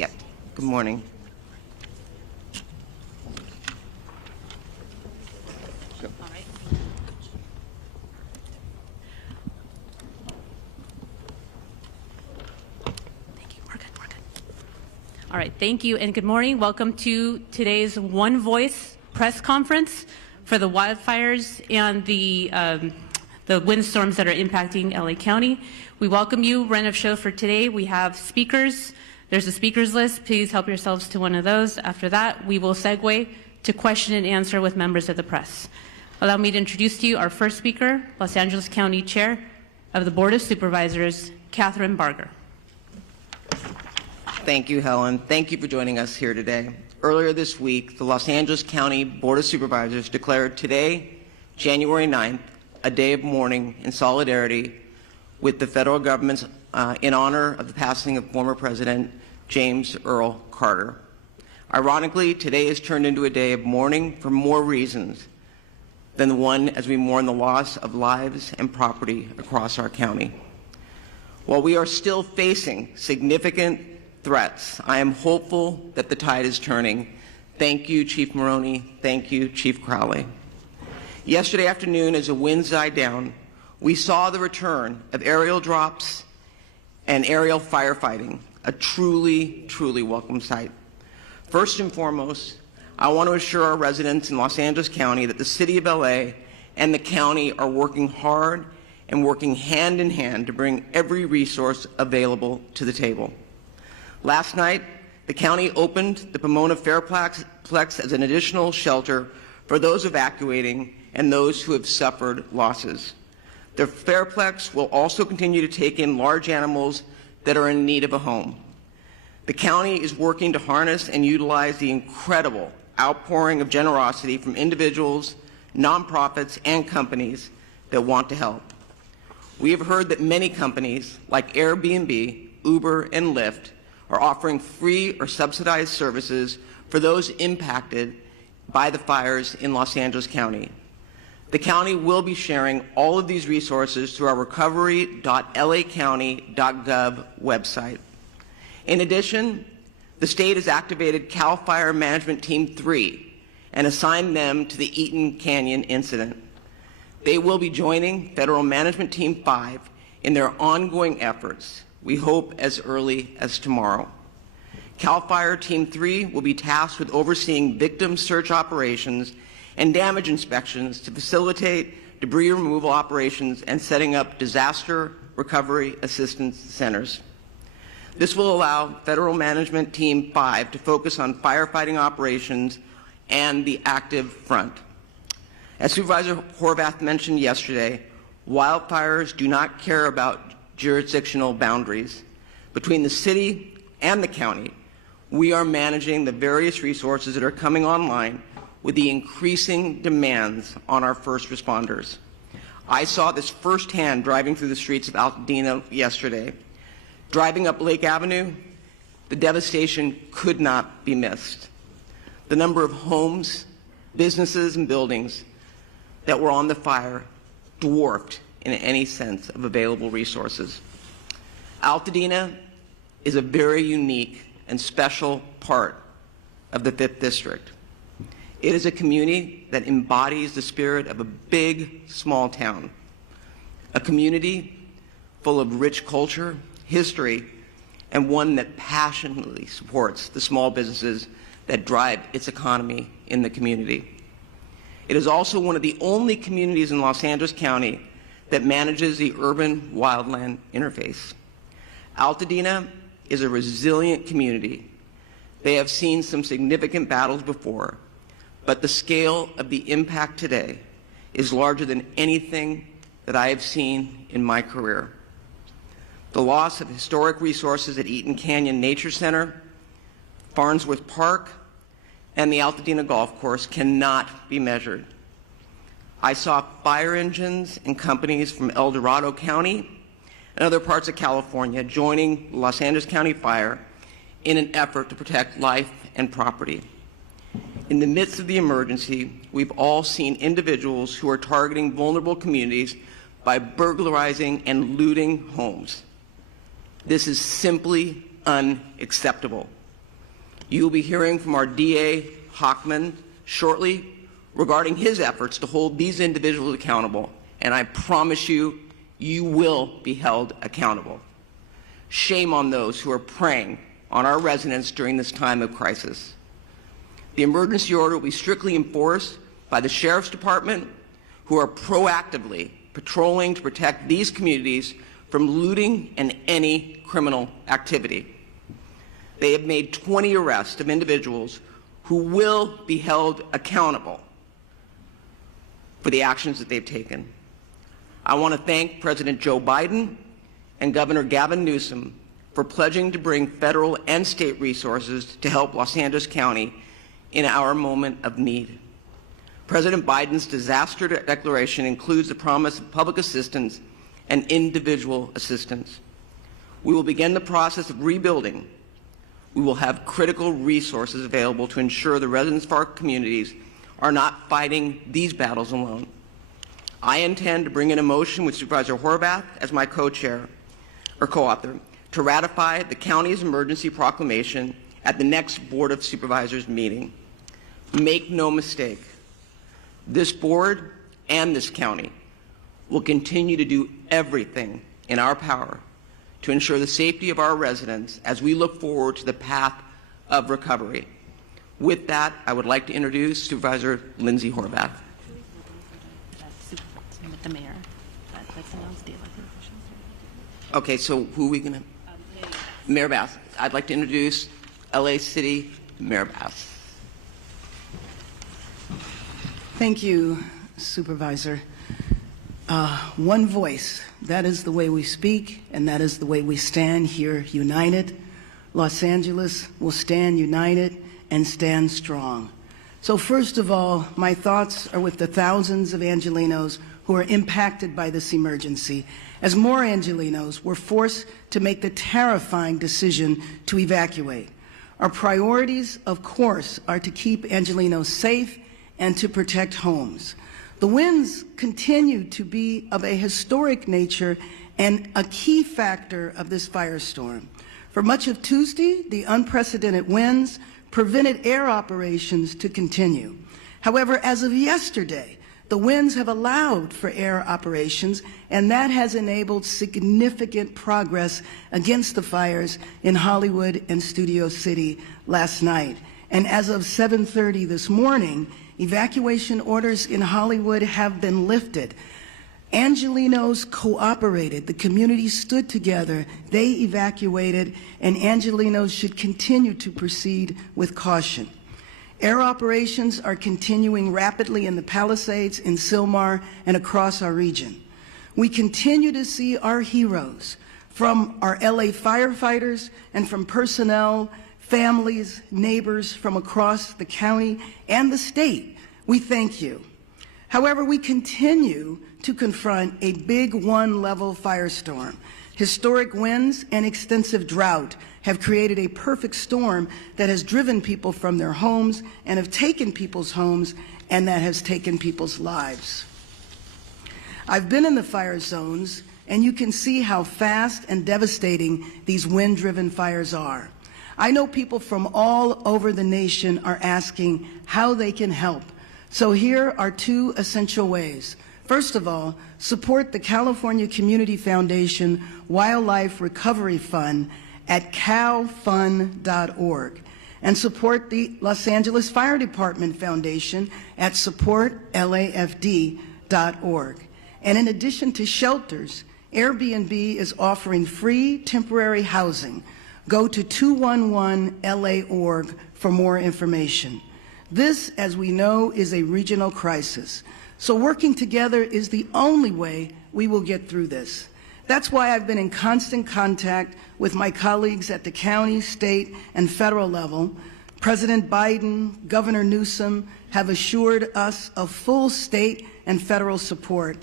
Yep. Good morning. All right. Thank you. We're good. We're good. All right. Thank you and good morning. Welcome to today's One Voice press conference for the wildfires and the windstorms that are impacting LA County. We welcome you. Run of show for today. We have speakers. There's a speakers list. Please help yourselves to one of those. After that, we will segue to question and answer with members of the press. Allow me to introduce to you our first speaker, Los Angeles County Chair of the Board of Supervisors, Catherine Barger. Thank you, Helen. Thank you for joining us here today. Earlier this week, the Los Angeles County Board of Supervisors declared today, January 9th, a day of mourning in solidarity with the federal government's in honor of the passing of former President James Earl Carter. Ironically, today is turned into a day of mourning for more reasons than the one as we mourn the loss of lives and property across our county. While we are still facing significant threats, I am hopeful that the tide is turning. Thank you, Chief Maroney. Thank you, Chief Crowley. Yesterday afternoon, as the winds died down, we saw the return of aerial drops and aerial firefighting, a truly, truly welcome sight. First and foremost, I want to assure our residents in Los Angeles County that the City of LA and the county are working hard and working hand in hand to bring every resource available to the table. Last night, the county opened the Pomona Fairplex as an additional shelter for those evacuating and those who have suffered losses. The Fairplex will also continue to take in large animals that are in need of a home. The county is working to harness and utilize the incredible outpouring of generosity from individuals, nonprofits, and companies that want to help. We have heard that many companies like Airbnb, Uber, and Lyft are offering free or subsidized services for those impacted by the fires in Los Angeles County. The county will be sharing all of these resources through our recovery.lacounty.gov website. In addition, the state has activated CAL FIRE Management Team 3 and assigned them to the Eaton Canyon incident. They will be joining Federal Management Team 5 in their ongoing efforts, we hope as early as tomorrow. CAL FIRE Team 3 will be tasked with overseeing victim search operations and damage inspections to facilitate debris removal operations and setting up disaster recovery assistance centers. This will allow Federal Management Team 5 to focus on firefighting operations and the active front. As Supervisor Horvath mentioned yesterday, wildfires do not care about jurisdictional boundaries. Between the city and the county, we are managing the various resources that are coming online with the increasing demands on our first responders. I saw this firsthand driving through the streets of Altadena yesterday. Driving up Lake Avenue, the devastation could not be missed. The number of homes, businesses, and buildings that were on the fire dwarfed in any sense of available resources. Altadena is a very unique and special part of the 5th District. It is a community that embodies the spirit of a big, small town, a community full of rich culture, history, and one that passionately supports the small businesses that drive its economy in the community. It is also one of the only communities in Los Angeles County that manages the urban wildland interface. Altadena is a resilient community. They have seen some significant battles before, but the scale of the impact today is larger than anything that I have seen in my career. The loss of historic resources at Eaton Canyon Nature Center, Farnsworth Park, and the Altadena Golf Course cannot be measured. I saw fire engines and companies from El Dorado County and other parts of California joining Los Angeles County Fire in an effort to protect life and property. In the midst of the emergency, we've all seen individuals who are targeting vulnerable communities by burglarizing and looting homes. This is simply unacceptable. You will be hearing from our DA, Hockman, shortly regarding his efforts to hold these individuals accountable, and I promise you, you will be held accountable. Shame on those who are preying on our residents during this time of crisis. The emergency order will be strictly enforced by the Sheriff's Department, who are proactively patrolling to protect these communities from looting and any criminal activity. They have made 20 arrests of individuals who will be held accountable for the actions that they've taken. I want to thank President Joe Biden and Governor Gavin Newsom for pledging to bring federal and state resources to help Los Angeles County in our moment of need. President Biden's disaster declaration includes the promise of public assistance and individual assistance. We will begin the process of rebuilding. We will have critical resources available to ensure the residents of our communities are not fighting these battles alone. I intend to bring in a motion with Supervisor Horvath as my co-chair or co-author to ratify the county's emergency proclamation at the next Board of Supervisors meeting. Make no mistake, this board and this county will continue to do everything in our power to ensure the safety of our residents as we look forward to the path of recovery. With that, I would like to introduce Supervisor Lindsay Horvath. With the mayor. That's announced the elected officials. Okay, so who are we going to? Mayor Bass. I'd like to introduce LA City Mayor Bass. Thank you, Supervisor. One voice, that is the way we speak, and that is the way we stand here united. Los Angeles will stand united and stand strong. So first of all, my thoughts are with the thousands of Angelenos who are impacted by this emergency, as more Angelenos were forced to make the terrifying decision to evacuate. Our priorities, of course, are to keep Angelenos safe and to protect homes. The winds continue to be of a historic nature and a key factor of this firestorm. For much of Tuesday, the unprecedented winds prevented air operations to continue. However, as of yesterday, the winds have allowed for air operations, and that has enabled significant progress against the fires in Hollywood and Studio City last night. And as of 7:30 this morning, evacuation orders in Hollywood have been lifted. Angelenos cooperated. The community stood together. They evacuated, and Angelenos should continue to proceed with caution. Air operations are continuing rapidly in the Palisades, in Sylmar, and across our region. We continue to see our heroes, from our LA firefighters and from personnel, families, neighbors from across the county and the state. We thank you. However, we continue to confront a big one-level firestorm. Historic winds and extensive drought have created a perfect storm that has driven people from their homes and have taken people's homes, and that has taken people's lives. I've been in the fire zones, and you can see how fast and devastating these wind-driven fires are. I know people from all over the nation are asking how they can help. So here are two essential ways. First of all, support the California Community Foundation Wildlife Recovery Fund at calfund.org, and support the Los Angeles Fire Department Foundation at supportlafd.org. And in addition to shelters, Airbnb is offering free temporary housing. Go to 211la.org for more information. This, as we know, is a regional crisis. So working together is the only way we will get through this. That's why I've been in constant contact with my colleagues at the county, state, and federal level. President Biden, Governor Newsom have assured us of full state and federal support.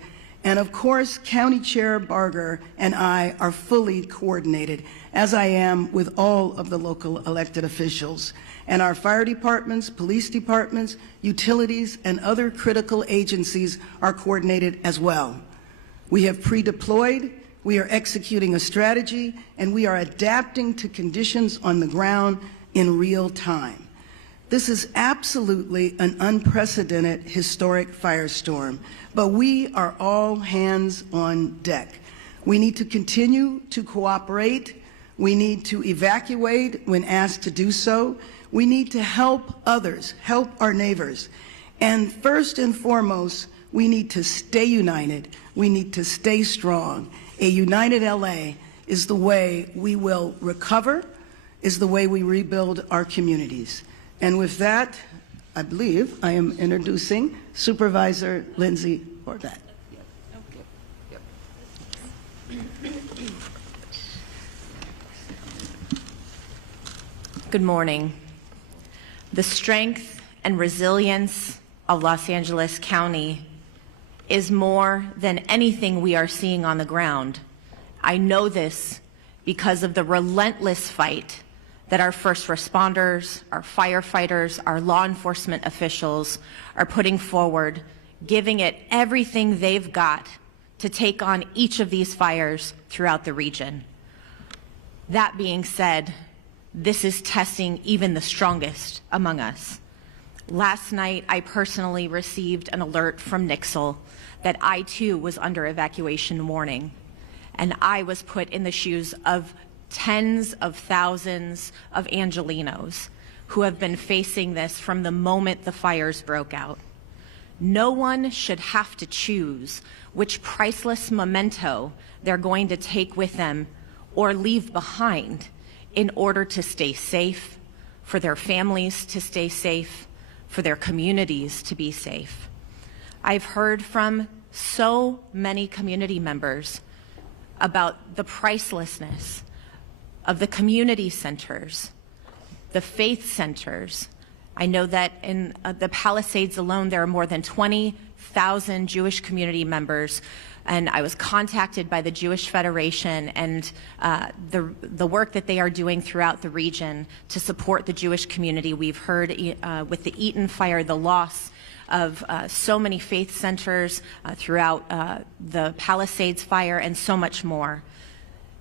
And of course, County Chair Barger and I are fully coordinated, as I am with all of the local elected officials. And our fire departments, police departments, utilities, and other critical agencies are coordinated as well. We have pre-deployed, we are executing a strategy, and we are adapting to conditions on the ground in real time. This is absolutely an unprecedented historic firestorm, but we are all hands on deck. We need to continue to cooperate. We need to evacuate when asked to do so. We need to help others, help our neighbors. And first and foremost, we need to stay united. We need to stay strong. A united LA is the way we will recover, is the way we rebuild our communities. And with that, I believe I am introducing Supervisor Lindsay Horvat. Good morning. The strength and resilience of Los Angeles County is more than anything we are seeing on the ground. I know this because of the relentless fight that our first responders, our firefighters, our law enforcement officials are putting forward, giving it everything they've got to take on each of these fires throughout the region. That being said, this is testing even the strongest among us. Last night, I personally received an alert from Nixle that I too was under evacuation warning, and I was put in the shoes of tens of thousands of Angelenos who have been facing this from the moment the fires broke out. No one should have to choose which priceless memento they're going to take with them or leave behind in order to stay safe, for their families to stay safe, for their communities to be safe. I've heard from so many community members about the pricelessness of the community centers, the faith centers. I know that in the Palisades alone, there are more than 20,000 Jewish community members, and I was contacted by the Jewish Federation and the work that they are doing throughout the region to support the Jewish community. We've heard with the Eaton fire, the loss of so many faith centers throughout the Palisades fire and so much more.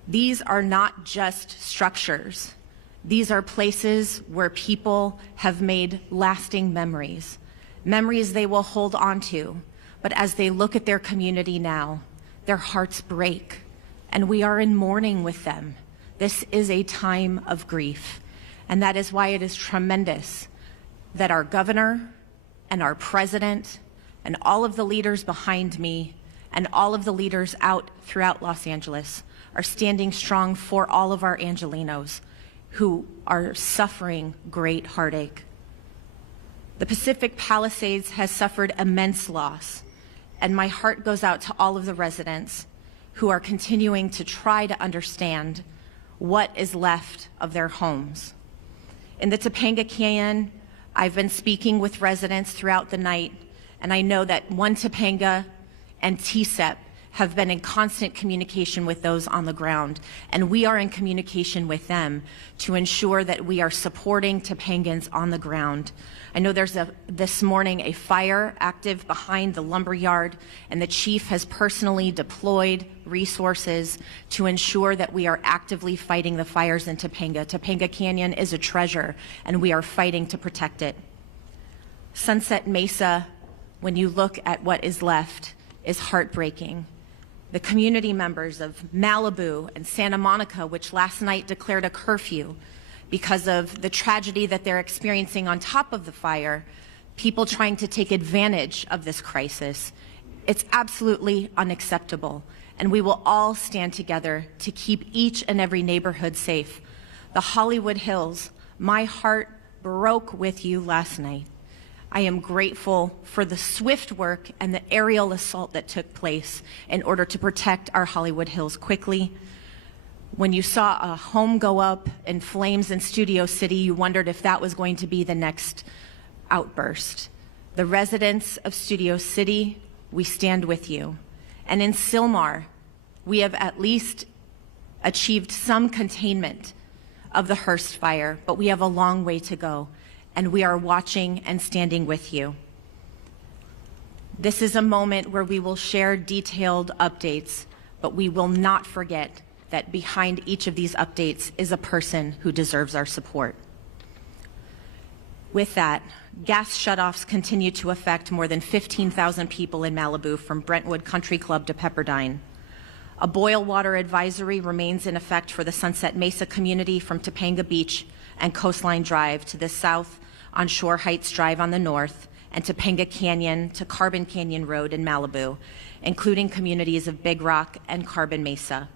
These are not just structures. These are places where people have made lasting memories, memories they will hold on to. But as they look at their community now, their hearts break, and we are in mourning with them. This is a time of grief, and that is why it is tremendous that our governor and our president and all of the leaders behind me and all of the leaders out throughout Los Angeles are standing strong for all of our Angelenos who are suffering great heartache. The Pacific Palisades has suffered immense loss, and my heart goes out to all of the residents who are continuing to try to understand what is left of their homes. In the Topanga Canyon, I've been speaking with residents throughout the night, and I know that One Topanga and TSEP have been in constant communication with those on the ground, and we are in communication with them to ensure that we are supporting Topangans on the ground. I know there's this morning a fire active behind the lumber yard, and the chief has personally deployed resources to ensure that we are actively fighting the fires in Topanga. Topanga Canyon is a treasure, and we are fighting to protect it. Sunset Mesa, when you look at what is left, is heartbreaking. The community members of Malibu and Santa Monica, which last night declared a curfew because of the tragedy that they're experiencing on top of the fire, people trying to take advantage of this crisis. It's absolutely unacceptable, and we will all stand together to keep each and every neighborhood safe. The Hollywood Hills, my heart broke with you last night. I am grateful for the swift work and the aerial assault that took place in order to protect our Hollywood Hills quickly. When you saw a home go up in flames in Studio City, you wondered if that was going to be the next outburst. The residents of Studio City, we stand with you. And in Sylmar, we have at least achieved some containment of the Hearst fire, but we have a long way to go. And we are watching and standing with you. This is a moment where we will share detailed updates, but we will not forget that behind each of these updates is a person who deserves our support. With that, gas shutoffs continue to affect more than 15,000 people in Malibu from Brentwood Country Club to Pepperdine. A boil water advisory remains in effect for the Sunset Mesa community from Topanga Beach and Coastline Drive to the south on Shore Heights Drive on the north, and Topanga Canyon to Carbon Canyon Road in Malibu, including communities of Big Rock and Carbon Mesa.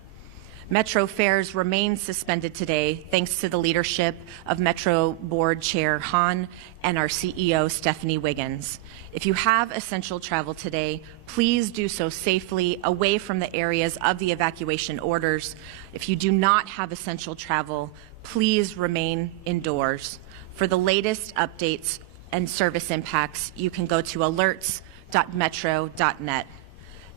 Metro fares remain suspended today thanks to the leadership of Metro Board Chair Hahn and our CEO Stephanie Wiggins. If you have essential travel today, please do so safely away from the areas of the evacuation orders. If you do not have essential travel, please remain indoors. For the latest updates and service impacts, you can go to alerts.metro.net.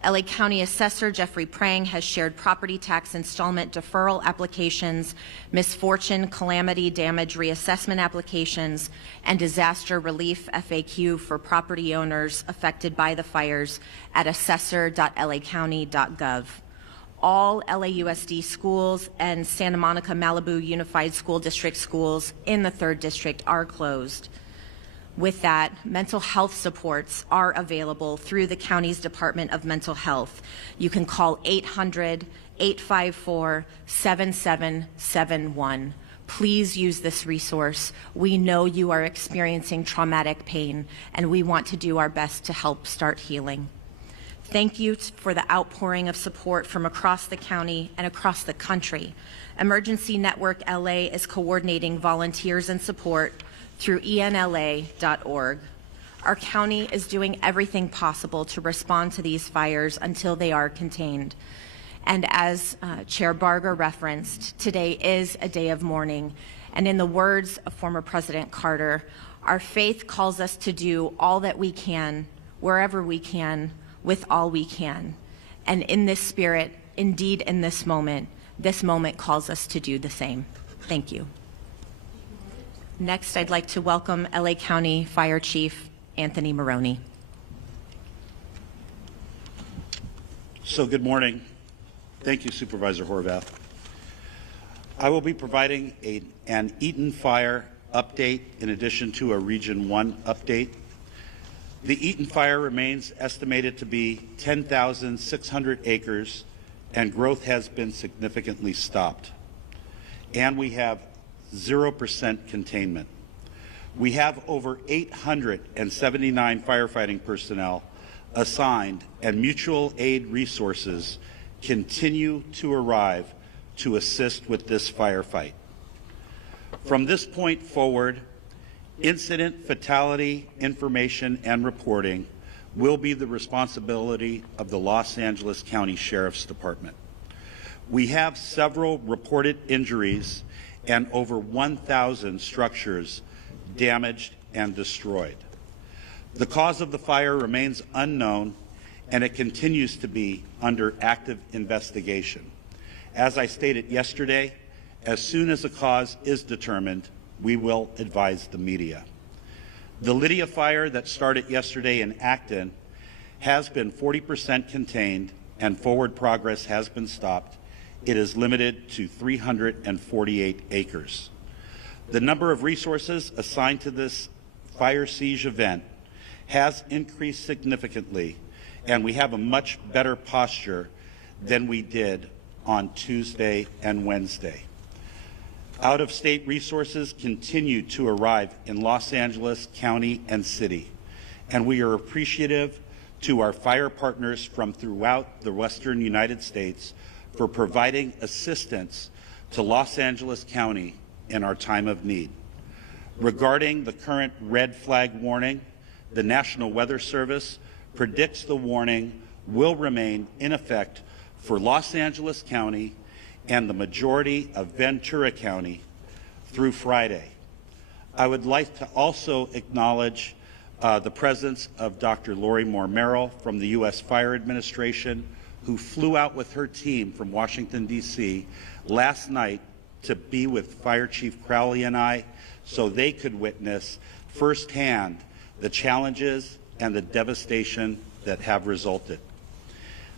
LA County Assessor Jeffrey Prang has shared property tax installment deferral applications, misfortune calamity damage reassessment applications, and disaster relief FAQ for property owners affected by the fires at assessor.lacounty.gov. All LAUSD schools and Santa Monica Malibu Unified School District schools in the 3rd District are closed. With that, mental health supports are available through the county's Department of Mental Health. You can call 800-854-7771. Please use this resource. We know you are experiencing traumatic pain, and we want to do our best to help start healing. Thank you for the outpouring of support from across the county and across the country. Emergency Network LA is coordinating volunteers and support through enla.org. Our county is doing everything possible to respond to these fires until they are contained. And as Chair Barger referenced, today is a day of mourning. And in the words of former President Carter, our faith calls us to do all that we can, wherever we can, with all we can. And in this spirit, indeed in this moment calls us to do the same. Thank you. Next, I'd like to welcome LA County Fire Chief Anthony Maroney. So good morning. Thank you, Supervisor Horvath. I will be providing an Eaton Fire update in addition to a Region 1 update. The Eaton Fire remains estimated to be 10,600 acres, and growth has been significantly stopped. And we have 0% containment. We have over 879 firefighting personnel assigned, and mutual aid resources continue to arrive to assist with this firefight. From this point forward, incident fatality information and reporting will be the responsibility of the Los Angeles County Sheriff's Department. We have several reported injuries and over 1,000 structures damaged and destroyed. The cause of the fire remains unknown, and it continues to be under active investigation. As I stated yesterday, as soon as a cause is determined, we will advise the media. The Lydia fire that started yesterday in Acton has been 40% contained, and forward progress has been stopped. It is limited to 348 acres. The number of resources assigned to this fire siege event has increased significantly, and we have a much better posture than we did on Tuesday and Wednesday. Out-of-state resources continue to arrive in Los Angeles County and City, and we are appreciative to our fire partners from throughout the Western United States for providing assistance to Los Angeles County in our time of need. Regarding the current red flag warning, the National Weather Service predicts the warning will remain in effect for Los Angeles County and the majority of Ventura County through Friday. I would like to also acknowledge the presence of Dr. Lori Moore Merrill from the U.S. Fire Administration, who flew out with her team from Washington, D.C. last night to be with Fire Chief Crowley and I so they could witness firsthand the challenges and the devastation that have resulted.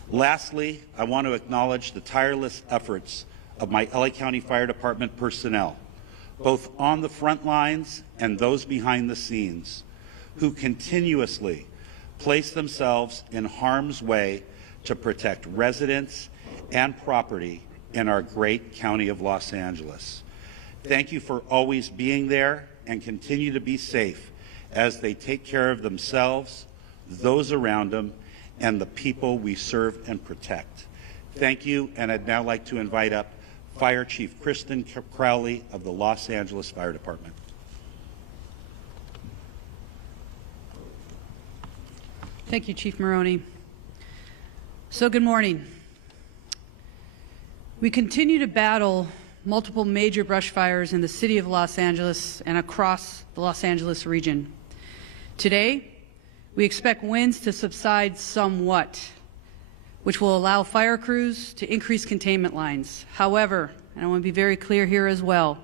Lastly, I want to acknowledge the tireless efforts of my LA County Fire Department personnel both on the front lines and those behind the scenes, who continuously place themselves in harm's way to protect residents and property in our great county of Los Angeles. Thank you for always being there, and continue to be safe as they take care of themselves, those around them, and the people we serve and protect. Thank you, and I'd now like to invite up Fire Chief Kristen Crowley of the Los Angeles Fire Department. Thank you, Chief Maroney. So good morning. We continue to battle multiple major brush fires in the city of Los Angeles and across the Los Angeles region. Today, we expect winds to subside somewhat, which will allow fire crews to increase containment lines. However, and I want to be very clear here as well,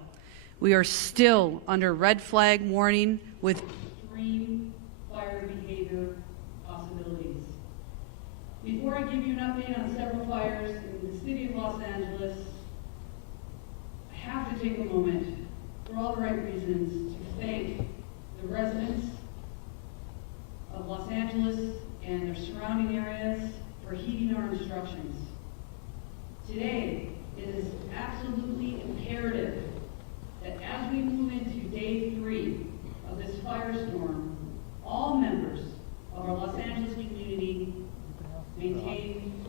we are still under red flag warning with extreme fire behavior possibilities. Before I give you an update on several fires in the city of Los Angeles, I have to take a moment, for all the right reasons, to thank the residents of Los Angeles and their surrounding areas for heeding our instructions. Today, it is absolutely imperative that as we move into day 3 of this firestorm, all members of our Los Angeles community maintain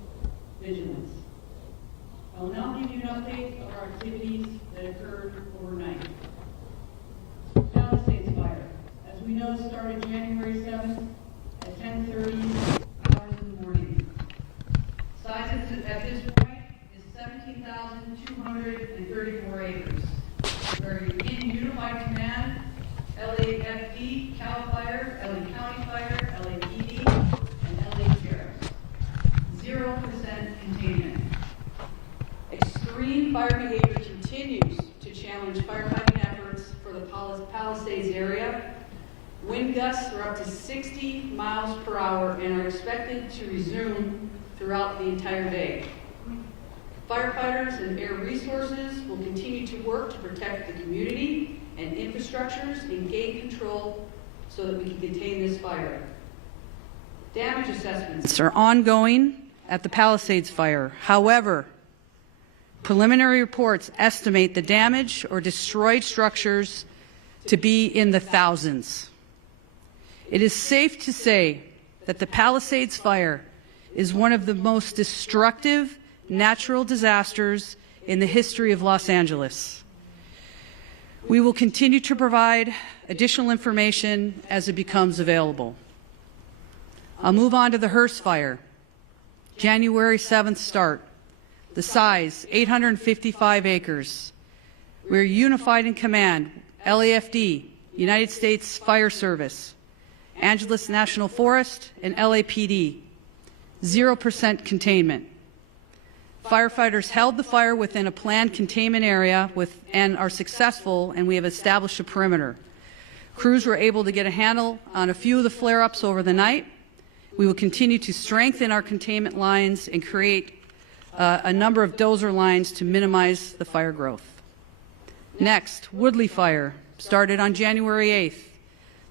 vigilance. I will now give you an update of our activities that occurred overnight. Palisades Fire, as we know, started January 7th at 10:30 hours in the morning. Size at this point is 17,234 acres. We're in Unified Command, LAFD, CAL FIRE, LA County Fire, LAPD, and LA Sheriffs. 0% containment. Extreme fire behavior continues to challenge firefighting efforts for the Palisades area. Wind gusts are up to 60 miles per hour and are expected to resume throughout the entire day. Firefighters and air resources will continue to work to protect the community and infrastructures and gain control so that we can contain this fire. Damage assessments are ongoing at the Palisades Fire. However, preliminary reports estimate the damage or destroyed structures to be in the thousands. It is safe to say that the Palisades Fire is one of the most destructive natural disasters in the history of Los Angeles. We will continue to provide additional information as it becomes available. I'll move on to the Hearst Fire. January 7th start. The size, 855 acres. We're unified in command, LAFD, United States Fire Service, Angeles National Forest, and LAPD. 0% containment. Firefighters held the fire within a planned containment area and are successful, and we have established a perimeter. Crews were able to get a handle on a few of the flare-ups over the night. We will continue to strengthen our containment lines and create a number of dozer lines to minimize the fire growth. Next, Woodley Fire started on January 8th.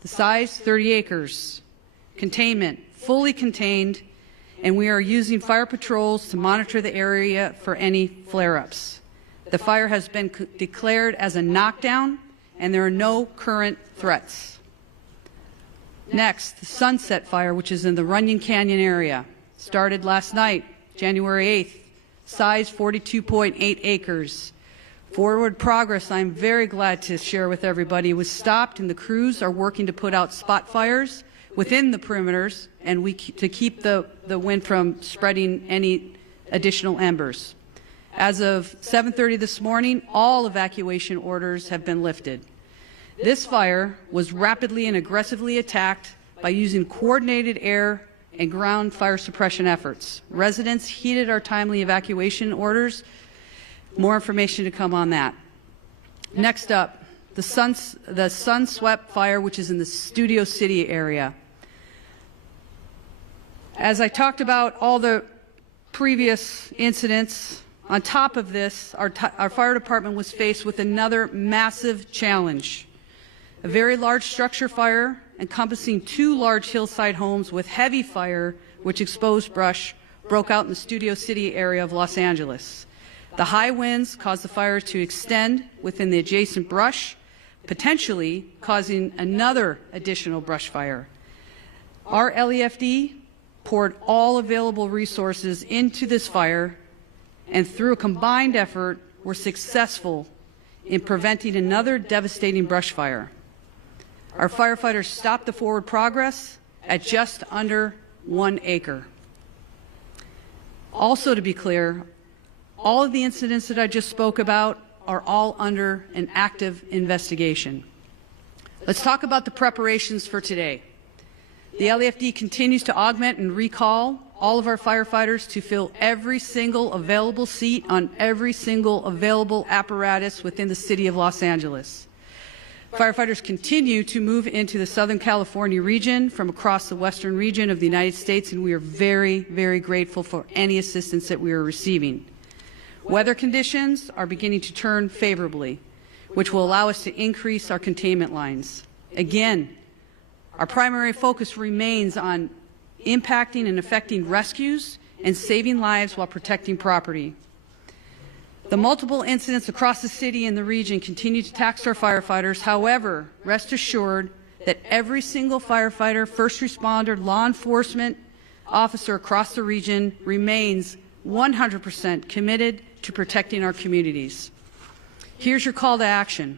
The size, 30 acres. Containment, fully contained, and we are using fire patrols to monitor the area for any flare-ups. The fire has been declared as a knockdown, and there are no current threats. Next, the Sunset Fire, which is in the Runyon Canyon area, started last night, January 8th. Size 42.8 acres. Forward progress, I'm very glad to share with everybody, was stopped, and the crews are working to put out spot fires within the perimeters and to keep the wind from spreading any additional embers. As of 7:30 this morning, all evacuation orders have been lifted. This fire was rapidly and aggressively attacked by using coordinated air and ground fire suppression efforts. Residents heeded our timely evacuation orders. More information to come on that. Next up, the Sunswept Fire, which is in the Studio City area. As I talked about all the previous incidents, On top of this, our fire department was faced with another massive challenge. A very large structure fire encompassing 2 large hillside homes with heavy fire, which exposed brush, broke out in the Studio City area of Los Angeles. The high winds caused the fire to extend within the adjacent brush, potentially causing another additional brush fire. Our LEFD poured all available resources into this fire, and through a combined effort, were successful in preventing another devastating brush fire. Our firefighters stopped the forward progress at just under 1 acre. Also, to be clear, all of the incidents that I just spoke about are all under an active investigation. Let's talk about the preparations for today. The LAFD continues to augment and recall all of our firefighters to fill every single available seat on every single available apparatus within the city of Los Angeles. Firefighters continue to move into the Southern California region from across the western region of the United States, and we are very, very grateful for any assistance that we are receiving. Weather conditions are beginning to turn favorably, which will allow us to increase our containment lines. Again, our primary focus remains on impacting and affecting rescues and saving lives while protecting property. The multiple incidents across the city and the region continue to tax our firefighters. However, rest assured that every single firefighter, first responder, law enforcement officer across the region remains 100% committed to protecting our communities. Here's your call to action.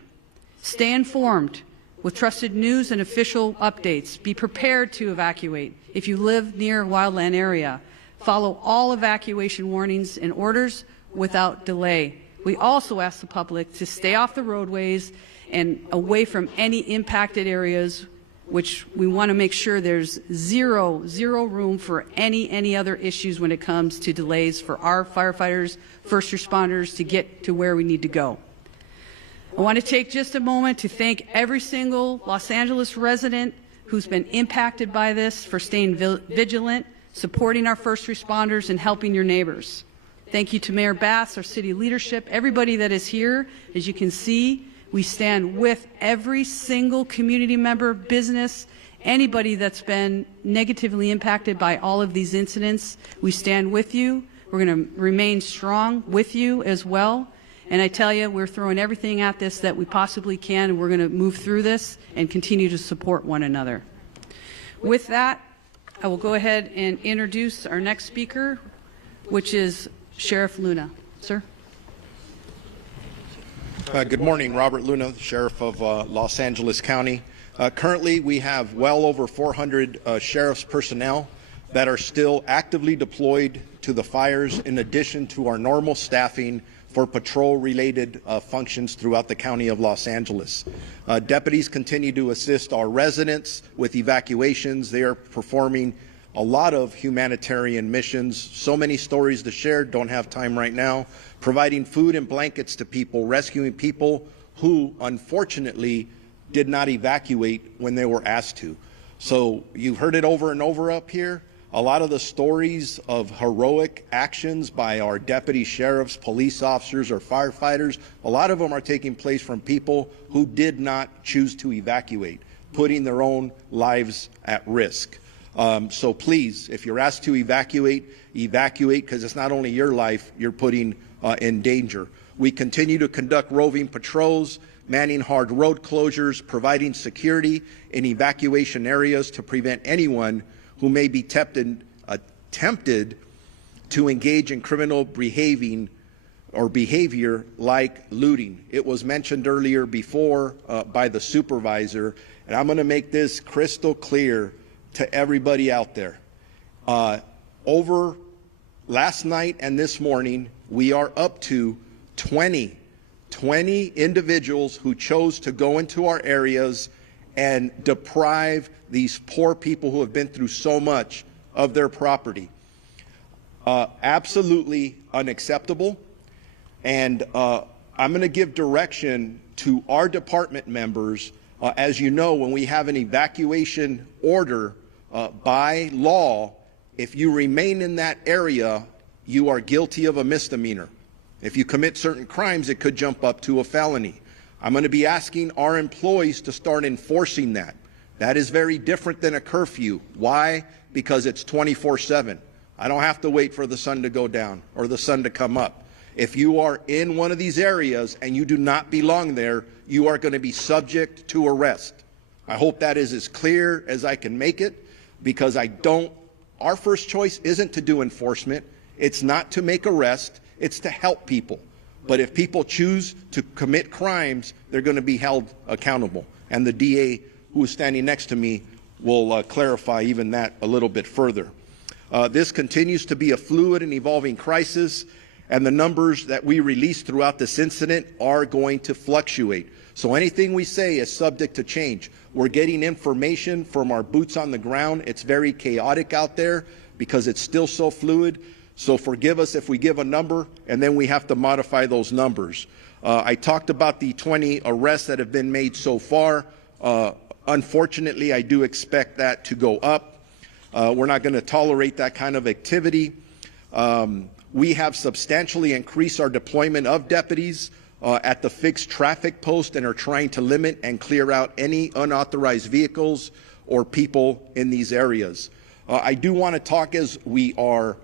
Stay informed with trusted news and official updates. Be prepared to evacuate if you live near a wildland area. Follow all evacuation warnings and orders without delay. We also ask the public to stay off the roadways and away from any impacted areas, which we want to make sure there's zero room for any other issues when it comes to delays for our firefighters, first responders to get to where we need to go. I want to take just a moment to thank every single Los Angeles resident who's been impacted by this for staying vigilant, supporting our first responders, and helping your neighbors. Thank you to Mayor Bass, our city leadership, everybody that is here. As you can see, we stand with every single community member, business, anybody that's been negatively impacted by all of these incidents. We stand with you. We're going to remain strong with you as well. And I tell you, we're throwing everything at this that we possibly can, and we're going to move through this and continue to support one another. With that, I will go ahead and introduce our next speaker, which is Sheriff Luna. Sir? Good morning, Robert Luna, Sheriff of Los Angeles County. Currently, we have well over 400 sheriff's personnel that are still actively deployed to the fires, in addition to our normal staffing for patrol-related functions throughout the County of Los Angeles. Deputies continue to assist our residents with evacuations. They are performing a lot of humanitarian missions. So many stories to share, don't have time right now. Providing food and blankets to people, rescuing people who, unfortunately, did not evacuate when they were asked to. So you've heard it over and over up here. A lot of the stories of heroic actions by our deputy sheriffs, police officers, or firefighters, a lot of them are taking place from people who did not choose to evacuate, putting their own lives at risk. So please, if you're asked to evacuate, because it's not only your life you're putting in danger. We continue to conduct roving patrols, manning hard road closures, providing security in evacuation areas to prevent anyone who may be tempted to engage in criminal behavior like looting. It was mentioned earlier before by the supervisor, and I'm going to make this crystal clear to everybody out there. Over last night and this morning, we are up to 20 individuals who chose to go into our areas and deprive these poor people who have been through so much of their property. Absolutely unacceptable. And I'm going to give direction to our department members. As you know, when we have an evacuation order by law, if you remain in that area, you are guilty of a misdemeanor. If you commit certain crimes, it could jump up to a felony. I'm going to be asking our employees to start enforcing that. That is very different than a curfew. Why? Because it's 24/7. I don't have to wait for the sun to go down or the sun to come up. If you are in one of these areas and you do not belong there, you are going to be subject to arrest. I hope that is as clear as I can make it, because our first choice isn't to do enforcement. It's not to make arrests. It's to help people. But if people choose to commit crimes, they're going to be held accountable. And the DA, who is standing next to me, will clarify even that a little bit further. This continues to be a fluid and evolving crisis, and the numbers that we release throughout this incident are going to fluctuate. So anything we say is subject to change. We're getting information from our boots on the ground. It's very chaotic out there because it's still so fluid. So forgive us if we give a number and then we have to modify those numbers. I talked about the 20 arrests that have been made so far. Unfortunately, I do expect that to go up. We're not going to tolerate that kind of activity. We have substantially increased our deployment of deputies at the fixed traffic post and are trying to limit and clear out any unauthorized vehicles or people in these areas. I do want to talk as we are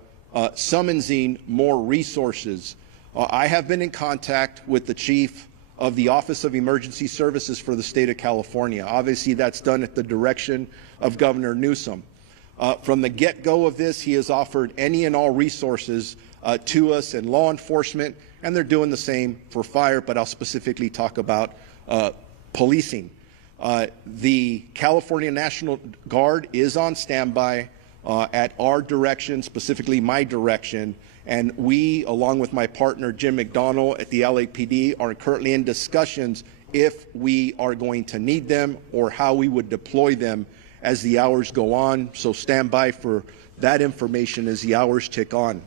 summoning more resources. I have been in contact with the chief of the Office of Emergency Services for the state of California. Obviously, that's done at the direction of Governor Newsom. From the get-go of this, he has offered any and all resources to us in law enforcement, and they're doing the same for fire, but I'll specifically talk about policing. The California National Guard is on standby at our direction, specifically my direction, and we, along with my partner Jim McDonnell at the LAPD, are currently in discussions if we are going to need them or how we would deploy them as the hours go on. So stand by for that information as the hours tick on.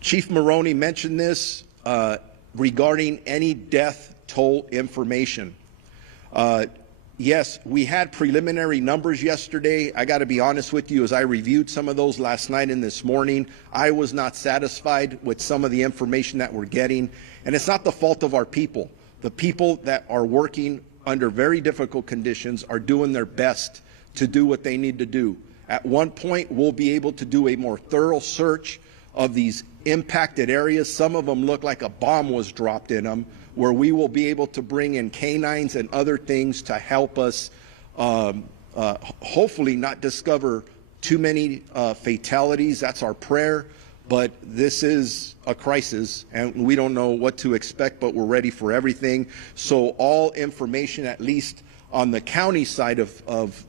Chief Maroney mentioned this regarding any death toll information. Yes, we had preliminary numbers yesterday. I got to be honest with you, as I reviewed some of those last night and this morning, I was not satisfied with some of the information that we're getting. And it's not the fault of our people. The people that are working under very difficult conditions are doing their best to do what they need to do. At one point, we'll be able to do a more thorough search of these impacted areas. Some of them look like a bomb was dropped in them, where we will be able to bring in canines and other things to help us hopefully not discover too many fatalities. That's our prayer. But this is a crisis, and we don't know what to expect, but we're ready for everything. So all information, at least on the county side of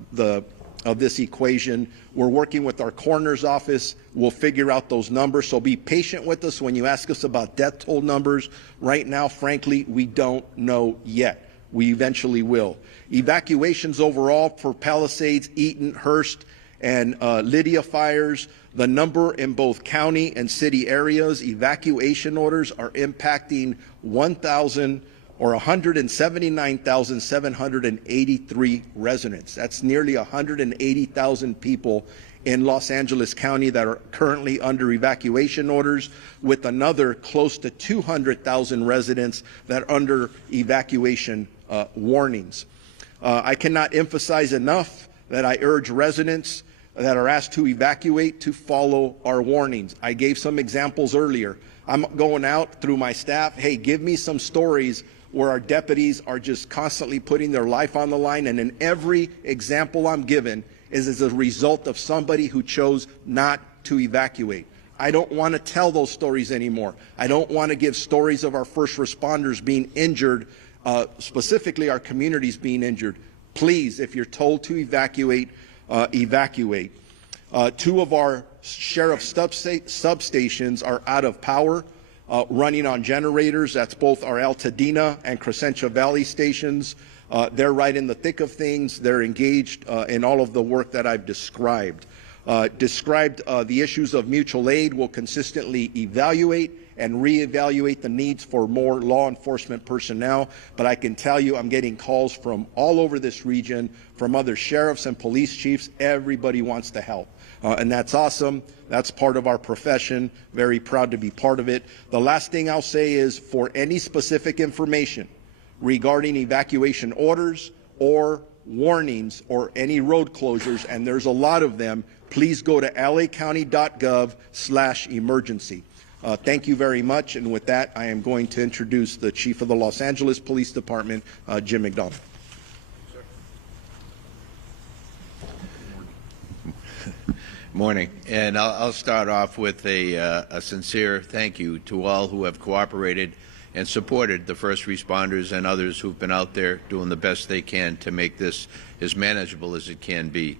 this equation, we're working with our coroner's office. We'll figure out those numbers. So be patient with us when you ask us about death toll numbers. Right now, frankly, we don't know yet. We eventually will. Evacuations overall for Palisades, Eaton, Hearst, and Lydia fires. The number in both county and city areas, evacuation orders are impacting 179,783 residents. That's nearly 180,000 people in Los Angeles County that are currently under evacuation orders, with another close to 200,000 residents that are under evacuation warnings. I cannot emphasize enough that I urge residents that are asked to evacuate to follow our warnings. I gave some examples earlier. I'm going out through my staff, hey, give me some stories where our deputies are just constantly putting their life on the line, and in every example I'm given is as a result of somebody who chose not to evacuate. I don't want to tell those stories anymore. I don't want to give stories of our first responders being injured, specifically our communities being injured. Please, if you're told to evacuate, evacuate. Two of our sheriff's substations are out of power, running on generators. That's both our Altadena and Crescentia Valley stations. They're right in the thick of things. They're engaged in all of the work that I've described. The issues of mutual aid. Will consistently evaluate and reevaluate the needs for more law enforcement personnel. But I can tell you I'm getting calls from all over this region, from other sheriffs and police chiefs. Everybody wants to help. And that's awesome. That's part of our profession. Very proud to be part of it. The last thing I'll say is, for any specific information regarding evacuation orders or warnings or any road closures, and there's a lot of them, please go to lacounty.gov/emergency. Thank you very much. And with that, I am going to introduce the Chief of the Los Angeles Police Department, Jim McDonald. Morning, and I'll start off with a sincere thank you to all who have cooperated and supported the first responders and others who've been out there doing the best they can to make this as manageable as it can be.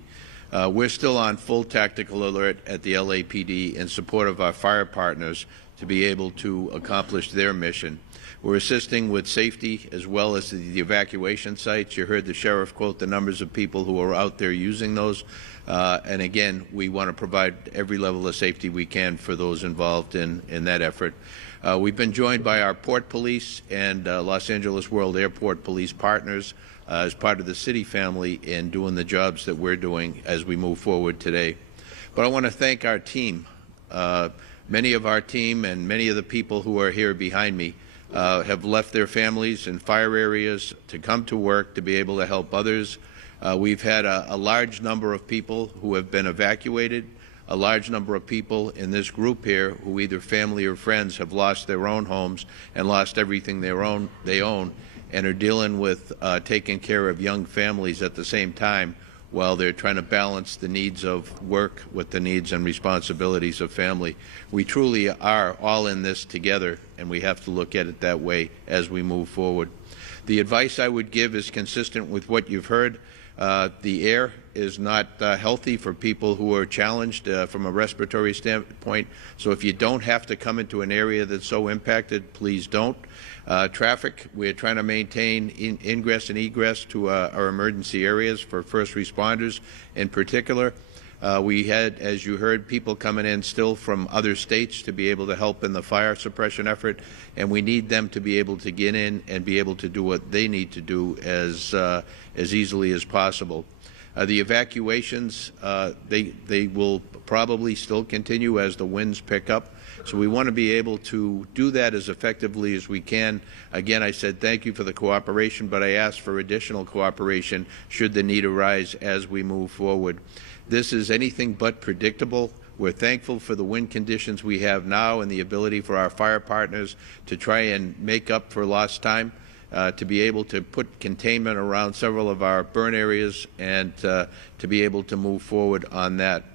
We're still on full tactical alert at the LAPD in support of our fire partners to be able to accomplish their mission. We're assisting with safety as well as the evacuation sites. You heard the sheriff quote the numbers of people who are out there using those. And again, we want to provide every level of safety we can for those involved in that effort. We've been joined by our Port Police and Los Angeles World Airport Police partners as part of the city family in doing the jobs that we're doing as we move forward today. But I want to thank our team. Many of our team and many of the people who are here behind me have left their families in fire areas to come to work to be able to help others. We've had a large number of people who have been evacuated, a large number of people in this group here who either family or friends have lost their own homes and lost everything they own and are dealing with taking care of young families at the same time while they're trying to balance the needs of work with the needs and responsibilities of family. We truly are all in this together, and we have to look at it that way as we move forward. The advice I would give is consistent with what you've heard. The air is not healthy for people who are challenged from a respiratory standpoint. So if you don't have to come into an area that's so impacted, please don't. Traffic, we're trying to maintain ingress and egress to our emergency areas for first responders in particular. We had, as you heard, people coming in still from other states to be able to help in the fire suppression effort, and we need them to be able to get in and be able to do what they need to do as easily as possible. The evacuations, they will probably still continue as the winds pick up. So we want to be able to do that as effectively as we can. Again, I said thank you for the cooperation, but I ask for additional cooperation should the need arise as we move forward. This is anything but predictable. We're thankful for the wind conditions we have now and the ability for our fire partners to try and make up for lost time, to be able to put containment around several of our burn areas and to be able to move forward on that.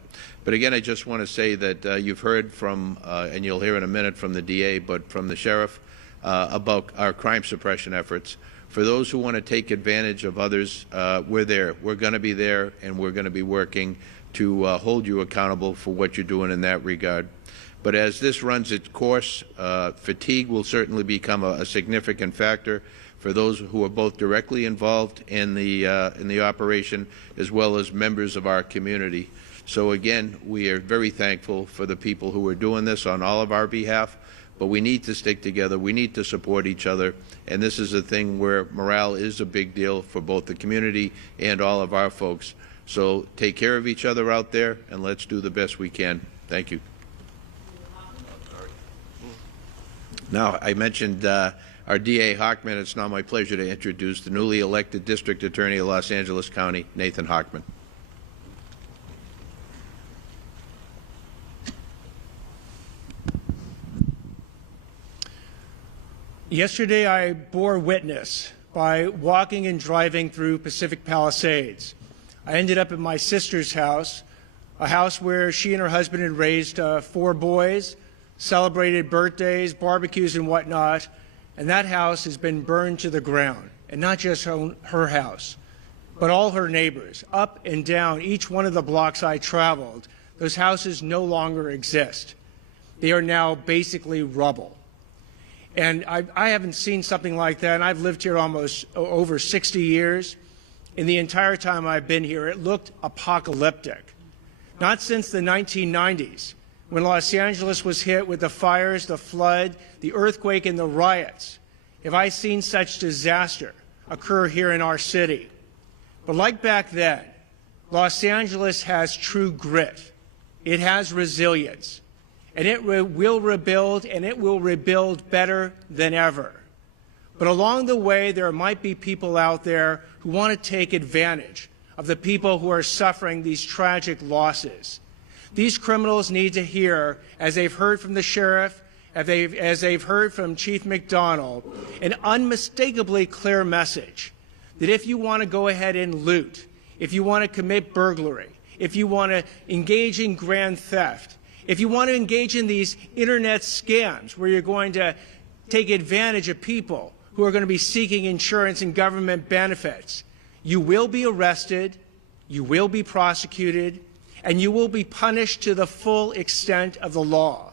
But again, I just want to say that you've heard from, and you'll hear in a minute from the DA, but from the sheriff about our crime suppression efforts. For those who want to take advantage of others, we're there. We're going to be there, and we're going to be working to hold you accountable for what you're doing in that regard. But as this runs its course, fatigue will certainly become a significant factor for those who are both directly involved in the operation as well as members of our community. So again, we are very thankful for the people who are doing this on all of our behalf, but we need to stick together. We need to support each other, and this is a thing where morale is a big deal for both the community and all of our folks. So take care of each other out there, and let's do the best we can. Thank you. Now, I mentioned our DA Hochman. It's now my pleasure to introduce the newly elected District Attorney of Los Angeles County, Nathan Hochman. Yesterday, I bore witness by walking and driving through Pacific Palisades. I ended up at my sister's house, a house where she and her husband had raised 4 boys, celebrated birthdays, barbecues, and whatnot, and that house has been burned to the ground. And not just her house, but all her neighbors. Up and down each one of the blocks I traveled, those houses no longer exist. They are now basically rubble. And I haven't seen something like that, and I've lived here almost over 60 years. In the entire time I've been here, it looked apocalyptic. Not since the 1990s, when Los Angeles was hit with the fires, the flood, the earthquake, and the riots, have I seen such disaster occur here in our city. But like back then, Los Angeles has true grit. It has resilience. And it will rebuild, and it will rebuild better than ever. But along the way, there might be people out there who want to take advantage of the people who are suffering these tragic losses. These criminals need to hear, as they've heard from the sheriff, as they've heard from Chief McDonald, an unmistakably clear message that if you want to go ahead and loot, if you want to commit burglary, if you want to engage in grand theft, if you want to engage in these internet scams where you're going to take advantage of people who are going to be seeking insurance and government benefits, you will be arrested, you will be prosecuted, and you will be punished to the full extent of the law.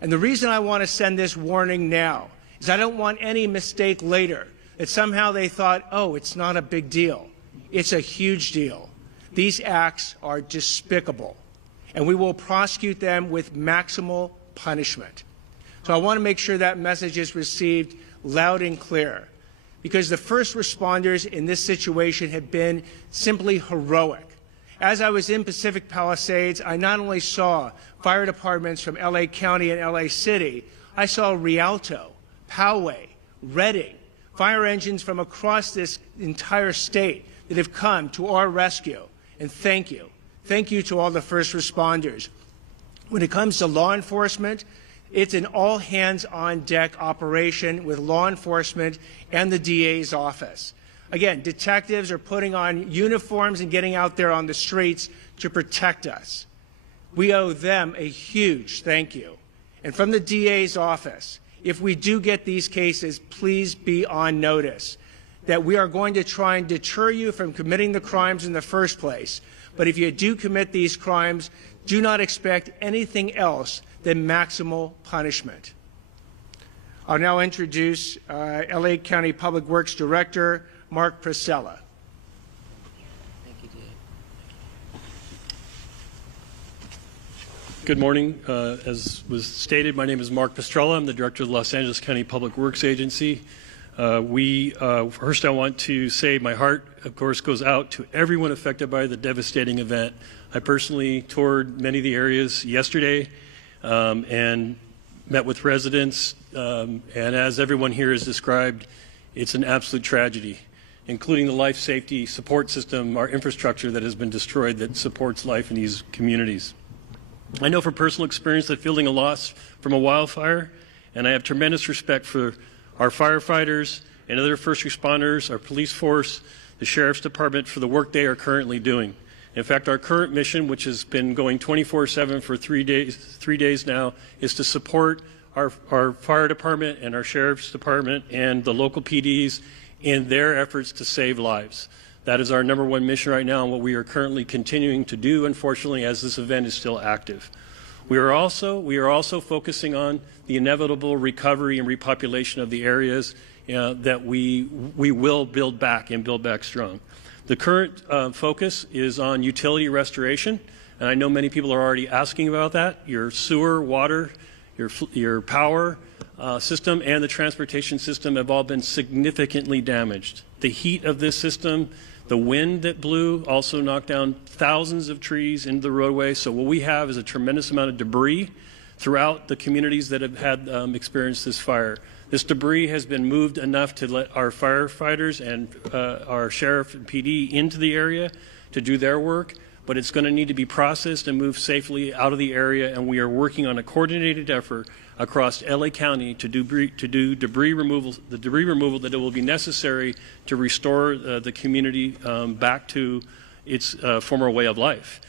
And the reason I want to send this warning now is I don't want any mistake later that somehow they thought, oh, it's not a big deal. It's a huge deal. These acts are despicable, and we will prosecute them with maximal punishment. So I want to make sure that message is received loud and clear, because the first responders in this situation have been simply heroic. As I was in Pacific Palisades, I not only saw fire departments from LA County and LA City, I saw Rialto, Poway, Redding, fire engines from across this entire state that have come to our rescue. And thank you. Thank you to all the first responders. When it comes to law enforcement, it's an all-hands-on-deck operation with law enforcement and the DA's office. Again, detectives are putting on uniforms and getting out there on the streets to protect us. We owe them a huge thank you. And from the DA's office, if we do get these cases, please be on notice that we are going to try and deter you from committing the crimes in the first place. But if you do commit these crimes, do not expect anything else than maximal punishment. I'll now introduce LA County Public Works Director Mark Priscilla. Good morning. As was stated, my name is Mark Pistrella. I'm the Director of the Los Angeles County Public Works Agency. First I want to say my heart, of course, goes out to everyone affected by the devastating event. I personally toured many of the areas yesterday and met with residents, and as everyone here has described, it's an absolute tragedy, including the life safety support system, our infrastructure that has been destroyed that supports life in these communities. I know from personal experience that fielding a loss from a wildfire, and I have tremendous respect for our firefighters and other first responders, our police force, the Sheriff's Department for the work they are currently doing. In fact, our current mission, which has been going 24/7 for 3 days now, is to support our fire department and our Sheriff's Department and the local PDs in their efforts to save lives. That is our number one mission right now and what we are currently continuing to do, unfortunately, as this event is still active. We are also focusing on the inevitable recovery and repopulation of the areas that we will build back and build back strong. The current focus is on utility restoration, and I know many people are already asking about that. Your sewer, water, your power system and the transportation system have all been significantly damaged. The heat of this system, the wind that blew also knocked down thousands of trees into the roadway. So what we have is a tremendous amount of debris throughout the communities that have had experienced this fire. This debris has been moved enough to let our firefighters and our sheriff and PD into the area to do their work, but it's going to need to be processed and moved safely out of the area, and we are working on a coordinated effort across LA County to do debris removal, the debris removal that it will be necessary to restore the community back to its former way of life.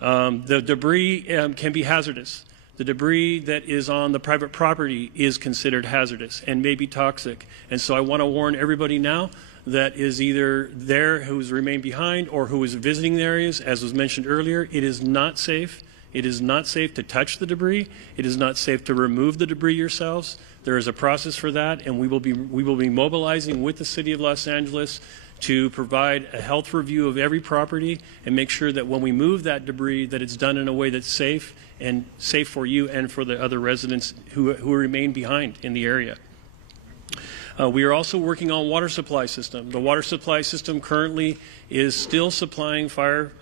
The debris can be hazardous. The debris that is on the private property is considered hazardous and may be toxic. And so I want to warn everybody now that is either there who has remained behind or who is visiting the areas. As was mentioned earlier, it is not safe. It is not safe to touch the debris. It is not safe to remove the debris yourselves. There is a process for that, and we will be mobilizing with the City of Los Angeles to provide a health review of every property and make sure that when we move that debris, that it's done in a way that's safe for you and for the other residents who remain behind in the area. We are also working on water supply system. The water supply system currently is still supplying fire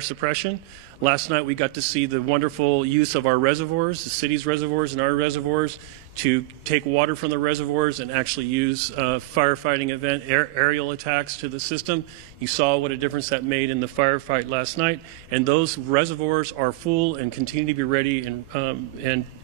suppression. Last night we got to see the wonderful use of our reservoirs, the city's reservoirs and our reservoirs, to take water from the reservoirs and actually use firefighting event aerial attacks to the system. You saw what a difference that made in the firefight last night, and those reservoirs are full and continue to be ready and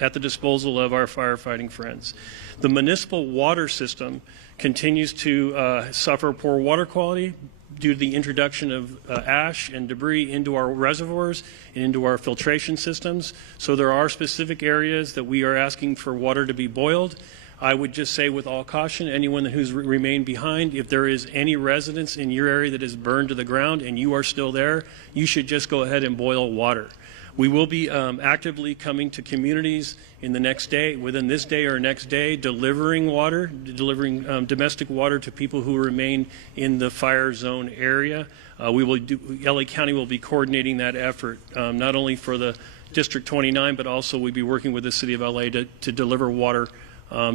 at the disposal of our firefighting friends. The municipal water system continues to suffer poor water quality due to the introduction of ash and debris into our reservoirs and into our filtration systems. So there are specific areas that we are asking for water to be boiled. I would just say with all caution, anyone who's remained behind, if there is any residence in your area that is burned to the ground and you are still there, you should just go ahead and boil water. We will be actively coming to communities in the next day, within this day or next day, delivering water, domestic water to people who remain in the fire zone area. LA County will be coordinating that effort, not only for the District 29, but also we'll be working with the City of LA to deliver water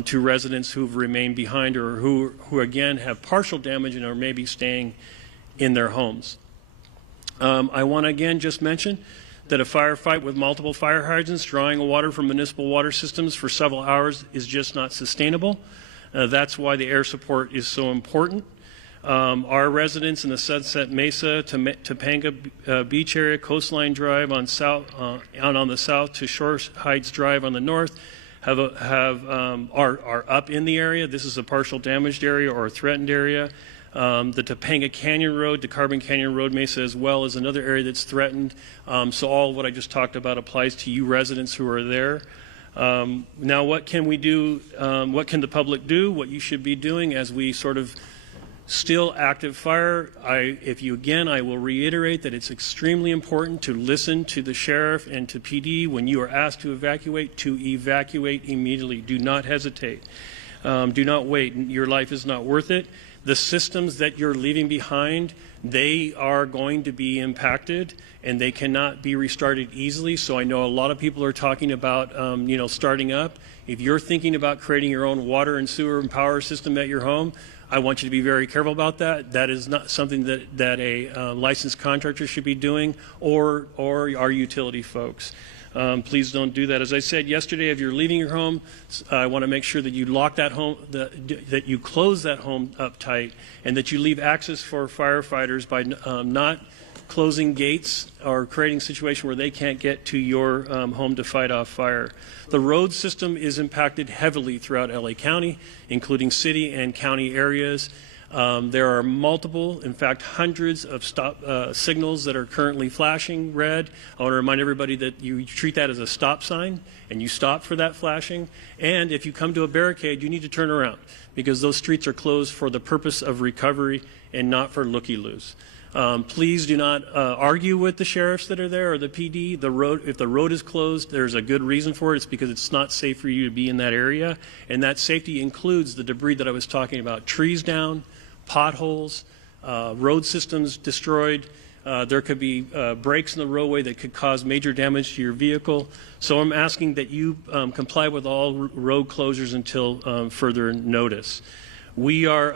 to residents who've remained behind or who again have partial damage and are maybe staying in their homes. I want to again just mention that a firefight with multiple fire hydrants drawing water from municipal water systems for several hours is just not sustainable. That's why the air support is so important. Our residents in the Sunset Mesa, Topanga Beach area, Coastline Drive on the south to Shore Heights Drive on the north are up in the area. This is a partial damaged area or a threatened area. The Topanga Canyon Road to Carbon Canyon Road Mesa as well is another area that's threatened. So all of what I just talked about applies to you residents who are there. Now what can we do? What can the public do? What you should be doing as we sort of still active fire. I will reiterate that it's extremely important to listen to the sheriff and to PD when you are asked to evacuate immediately. Do not hesitate. Do not wait. Your life is not worth it. The systems that you're leaving behind, they are going to be impacted and they cannot be restarted easily. So I know a lot of people are talking about, starting up. If you're thinking about creating your own water and sewer and power system at your home, I want you to be very careful about that. That is not something that a licensed contractor should be doing or our utility folks. Please don't do that. As I said yesterday, if you're leaving your home, I want to make sure that you lock that home, that you close that home up tight, and that you leave access for firefighters by not closing gates or creating a situation where they can't get to your home to fight off fire. The road system is impacted heavily throughout LA County, including city and county areas. There are multiple, in fact, hundreds of stop signals that are currently flashing red. I want to remind everybody that you treat that as a stop sign and you stop for that flashing. And if you come to a barricade, you need to turn around because those streets are closed for the purpose of recovery and not for looky-loos. Please do not argue with the sheriffs that are there or the PD. If the road is closed, there's a good reason for it. It's because it's not safe for you to be in that area. And that safety includes the debris that I was talking about. Trees down, potholes, road systems destroyed. There could be breaks in the roadway that could cause major damage to your vehicle. So I'm asking that you comply with all road closures until further notice. We are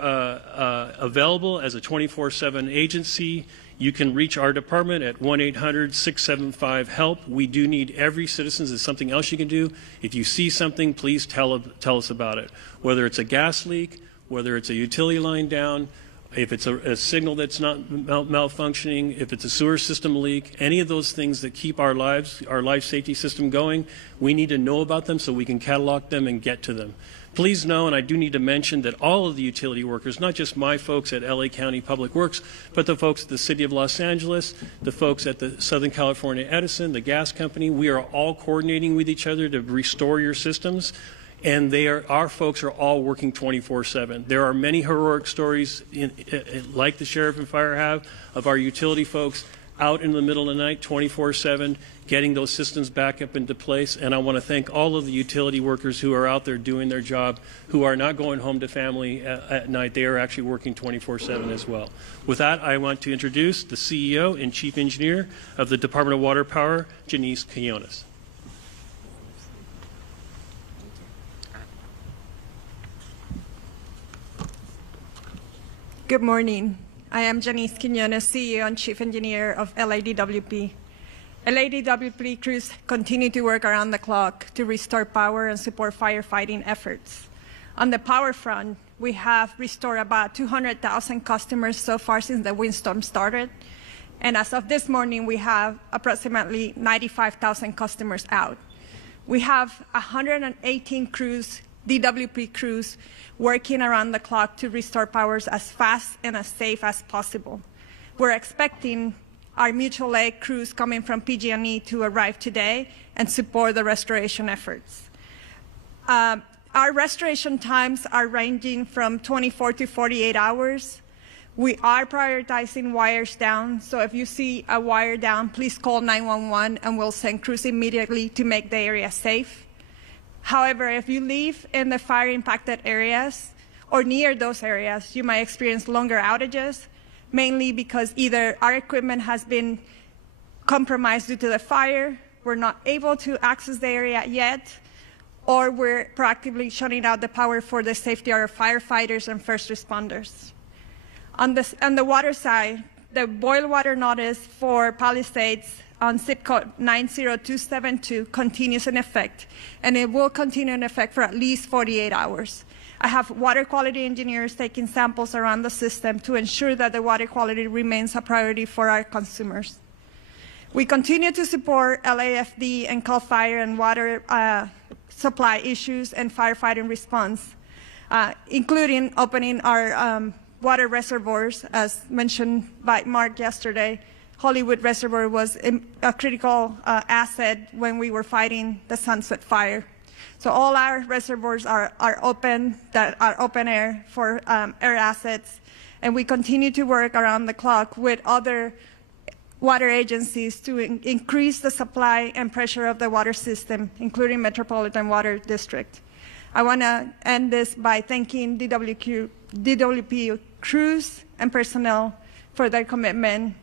available as a 24/7 agency. You can reach our department at 1-800-675-HELP. We do need every citizen. There's something else you can do. If you see something, please tell us about it. Whether it's a gas leak, whether it's a utility line down, if it's a signal that's not malfunctioning, if it's a sewer system leak, any of those things that keep our life safety system going, we need to know about them so we can catalog them and get to them. Please know, and I do need to mention, that all of the utility workers, not just my folks at LA County Public Works, but the folks at the City of Los Angeles, the folks at the Southern California Edison, the gas company, we are all coordinating with each other to restore your systems. And our folks are all working 24/7. There are many heroic stories, like the sheriff and fire have, of our utility folks out in the middle of the night 24/7, getting those systems back up into place. And I want to thank all of the utility workers who are out there doing their job, who are not going home to family at night. They are actually working 24/7 as well. With that, I want to introduce the CEO and Chief Engineer of the Department of Water Power, Janice Quinones. Good morning. I am Janice Quinones, CEO and Chief Engineer of LADWP. LADWP crews continue to work around the clock to restore power and support firefighting efforts. On the power front, we have restored about 200,000 customers so far since the windstorm started. And as of this morning, we have approximately 95,000 customers out. We have 118 crews, DWP crews, working around the clock to restore powers as fast and as safe as possible. We're expecting our mutual aid crews coming from PG&E to arrive today and support the restoration efforts. Our restoration times are ranging from 24 to 48 hours. We are prioritizing wires down, so if you see a wire down, please call 911 and we'll send crews immediately to make the area safe. However, if you live in the fire-impacted areas or near those areas, you might experience longer outages, mainly because either our equipment has been compromised due to the fire, we're not able to access the area yet, or we're proactively shutting out the power for the safety of our firefighters and first responders. On the water side, the boil water notice for Palisades on zip code 90272 continues in effect, and it will continue in effect for at least 48 hours. I have water quality engineers taking samples around the system to ensure that the water quality remains a priority for our consumers. We continue to support LAFD and CAL FIRE and water supply issues and firefighting response, including opening our water reservoirs, as mentioned by Mark yesterday. Hollywood Reservoir was a critical asset when we were fighting the Sunset Fire. So all our reservoirs are open, that are open air for air assets, and we continue to work around the clock with other water agencies to increase the supply and pressure of the water system, including Metropolitan Water District. I want to end this by thanking DWP crews and personnel for their commitment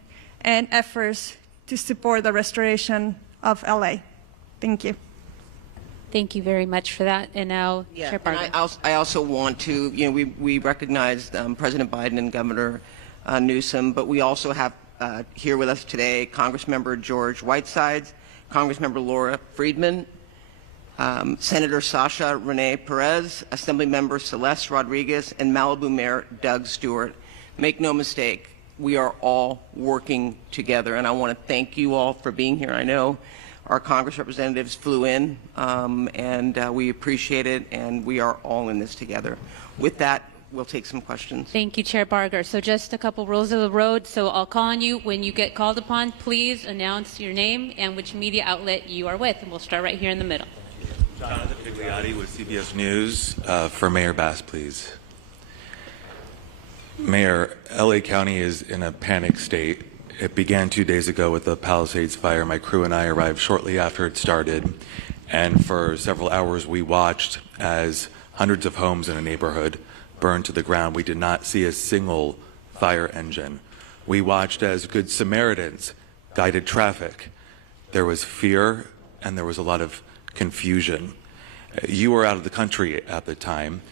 and efforts to support the restoration of LA. Thank you. Thank you very much for that. And now, Chair Barger. I also want to, we recognized President Biden and Governor Newsom, but we also have here with us today Congressmember George Whitesides, Congressmember Laura Friedman, Senator Sasha Renee Perez, Assemblymember Celeste Rodriguez, and Malibu Mayor Doug Stewart. Make no mistake, we are all working together, and I want to thank you all for being here. I know our Congress representatives flew in, and we appreciate it, and we are all in this together. With that, we'll take some questions. Thank you, Chair Barger. So just a couple rules of the road. So I'll call on you. When you get called upon, please announce your name and which media outlet you are with, and we'll start right here in the middle. Jonathan Pigliotti with CBS News. For Mayor Bass, please. Mayor, LA County is in a panic state. It began 2 days ago with the Palisades fire. My crew and I arrived shortly after it started, and for several hours we watched as hundreds of homes in a neighborhood burned to the ground. We did not see a single fire engine. We watched as Good Samaritans guided traffic. There was fear and there was a lot of confusion. You were out of the country at the time.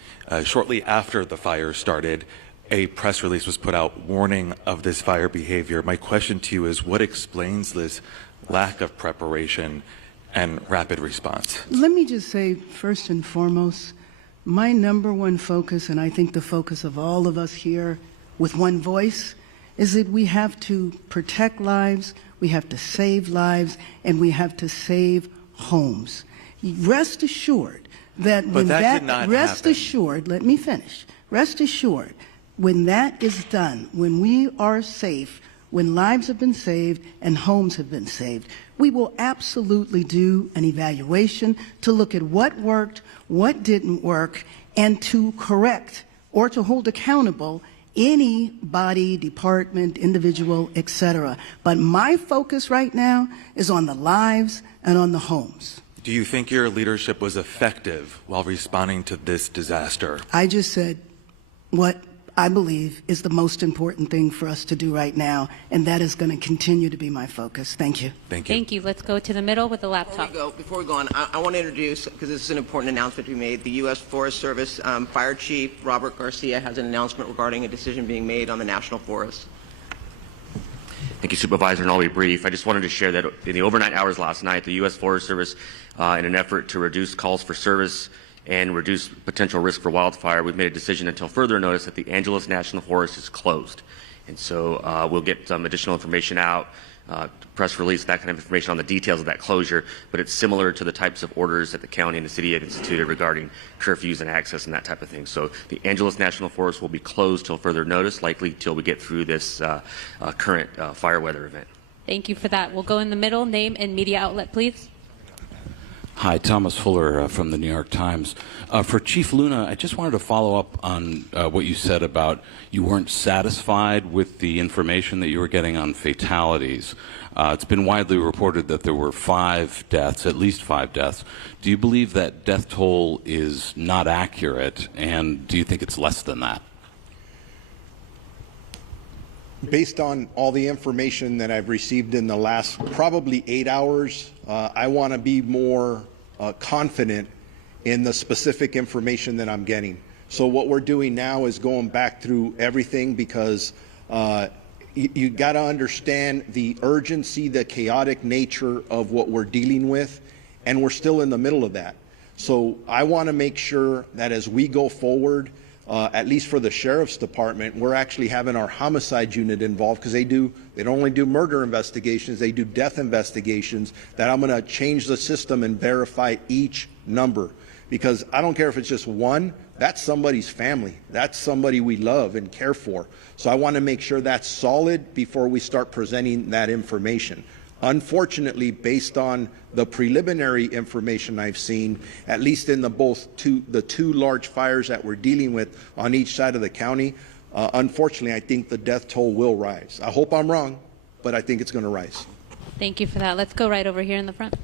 Shortly after the fire started, a press release was put out warning of this fire behavior. My question to you is, what explains this lack of preparation and rapid response? Let me just say, first and foremost, my number one focus, and I think the focus of all of us here with one voice, is that we have to protect lives, we have to save lives, and we have to save homes. Rest assured that when did not rest happen. assured, let me finish. Rest assured, when that is done, when we are safe, when lives have been saved and homes have been saved, we will absolutely do an evaluation to look at what worked, what didn't work, and to correct or to hold accountable any body, department, individual, etc. But my focus right now is on the lives and on the homes. Do you think your leadership was effective while responding to this disaster? I just said what I believe is the most important thing for us to do right now, and that is going to continue to be my focus. Thank you. Thank you. Thank you. Let's go to the middle with the laptop. Before we go on, I want to introduce, because this is an important announcement to be made, the U.S. Forest Service Fire Chief Robert Garcia has an announcement regarding a decision being made on the National Forest. Thank you, Supervisor, and I'll be brief. I just wanted to share that in the overnight hours last night, the U.S. Forest Service, in an effort to reduce calls for service and reduce potential risk for wildfire, we've made a decision until further notice that the Angeles National Forest is closed. And so we'll get some additional information out, press release, that kind of information on the details of that closure, but it's similar to the types of orders that the county and the city have instituted regarding curfews and access and that type of thing. So the Angeles National Forest will be closed till further notice, likely till we get through this current fire weather event. Thank you for that. We'll go in the middle. Name and media outlet, please. Hi, Thomas Fuller from the New York Times. For Chief Luna, I just wanted to follow up on what you said about you weren't satisfied with the information that you were getting on fatalities. It's been widely reported that there were 5 deaths, at least 5 deaths. Do you believe that death toll is not accurate, and do you think it's less than that? Based on all the information that I've received in the last probably 8 hours, I want to be more confident in the specific information that I'm getting. So what we're doing now is going back through everything, because you got to understand the urgency, the chaotic nature of what we're dealing with, and we're still in the middle of that. So I want to make sure that as we go forward, at least for the Sheriff's Department, we're actually having our homicide unit involved, because they don't only do murder investigations, they do death investigations, that I'm going to change the system and verify each number. Because I don't care if it's just one, that's somebody's family. That's somebody we love and care for. So I want to make sure that's solid before we start presenting that information. Unfortunately, based on the preliminary information I've seen, at least in the two large fires that we're dealing with on each side of the county, unfortunately, I think the death toll will rise. I hope I'm wrong, but I think it's going to rise. Thank you for that. Let's go right over here in the front.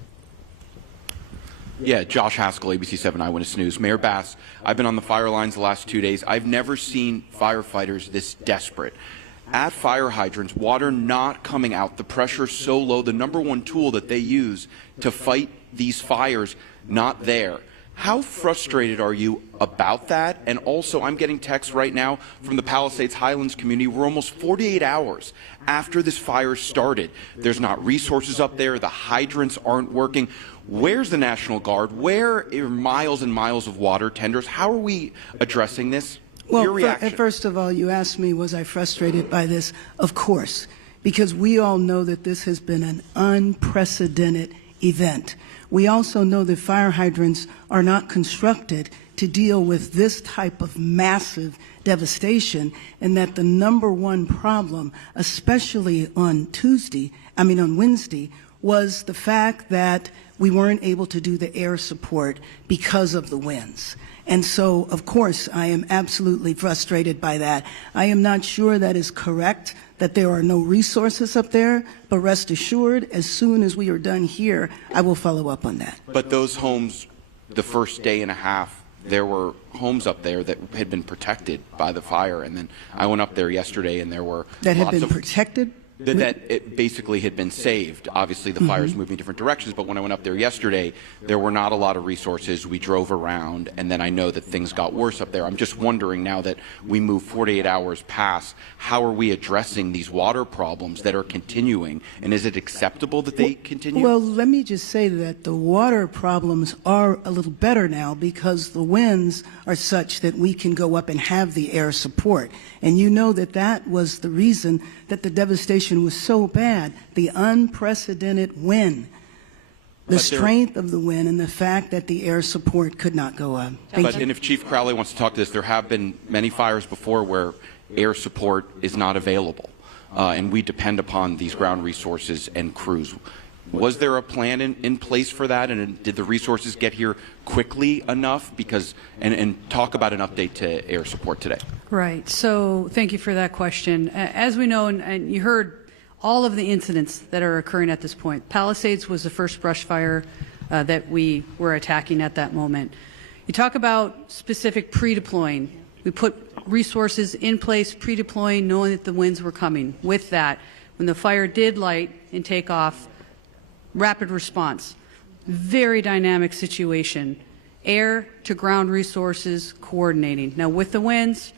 Yeah, Josh Haskell, ABC 7 Eyewitness News. Mayor Bass, I've been on the fire lines the last 2 days. I've never seen firefighters this desperate. At fire hydrants, water not coming out, the pressure so low, the number one tool that they use to fight these fires, not there. How frustrated are you about that? And also, I'm getting texts right now from the Palisades Highlands community. We're almost 48 hours after this fire started. There's not resources up there. The hydrants aren't working. Where's the National Guard? Where are miles and miles of water tenders? How are we addressing this? Well, Your reaction. first of all, you asked me, was I frustrated by this? Of course, because we all know that this has been an unprecedented event. We also know that fire hydrants are not constructed to deal with this type of massive devastation, and that the number one problem, especially on Wednesday, was the fact that we weren't able to do the air support because of the winds. And so, of course, I am absolutely frustrated by that. I am not sure that is correct, that there are no resources up there, but rest assured, as soon as we are done here, I will follow up on that. But those homes, the first day and a half, there were homes up there that had been protected by the fire. And then I went up there yesterday, and there were That had lots been of protected? that it basically had been saved. Obviously, the fire's moving different directions, but when I went up there yesterday, there were not a lot of resources. We drove around, and then I know that things got worse up there. I'm just wondering, now that we move 48 hours past, how are we addressing these water problems that are continuing, and is it acceptable that they continue? Well, let me just say that the water problems are a little better now, because the winds are such that we can go up and have the air support. And you know that that was the reason that the devastation was so bad, the unprecedented wind, the strength of the wind, and the fact that the air support could not go up. And if Chief Crowley wants to talk to this, there have been many fires before where air support is not available, and we depend upon these ground resources and crews. Was there a plan in place for that, and did the resources get here quickly enough? And talk about an update to air support today. Right. So thank you for that question. As we know, and you heard all of the incidents that are occurring at this point. Palisades was the first brush fire that we were attacking at that moment. You talk about specific pre-deploying. We put resources in place, pre-deploying, knowing that the winds were coming. With that, when the fire did light and take off, rapid response. Very dynamic situation. Air to ground resources coordinating. Now with the winds,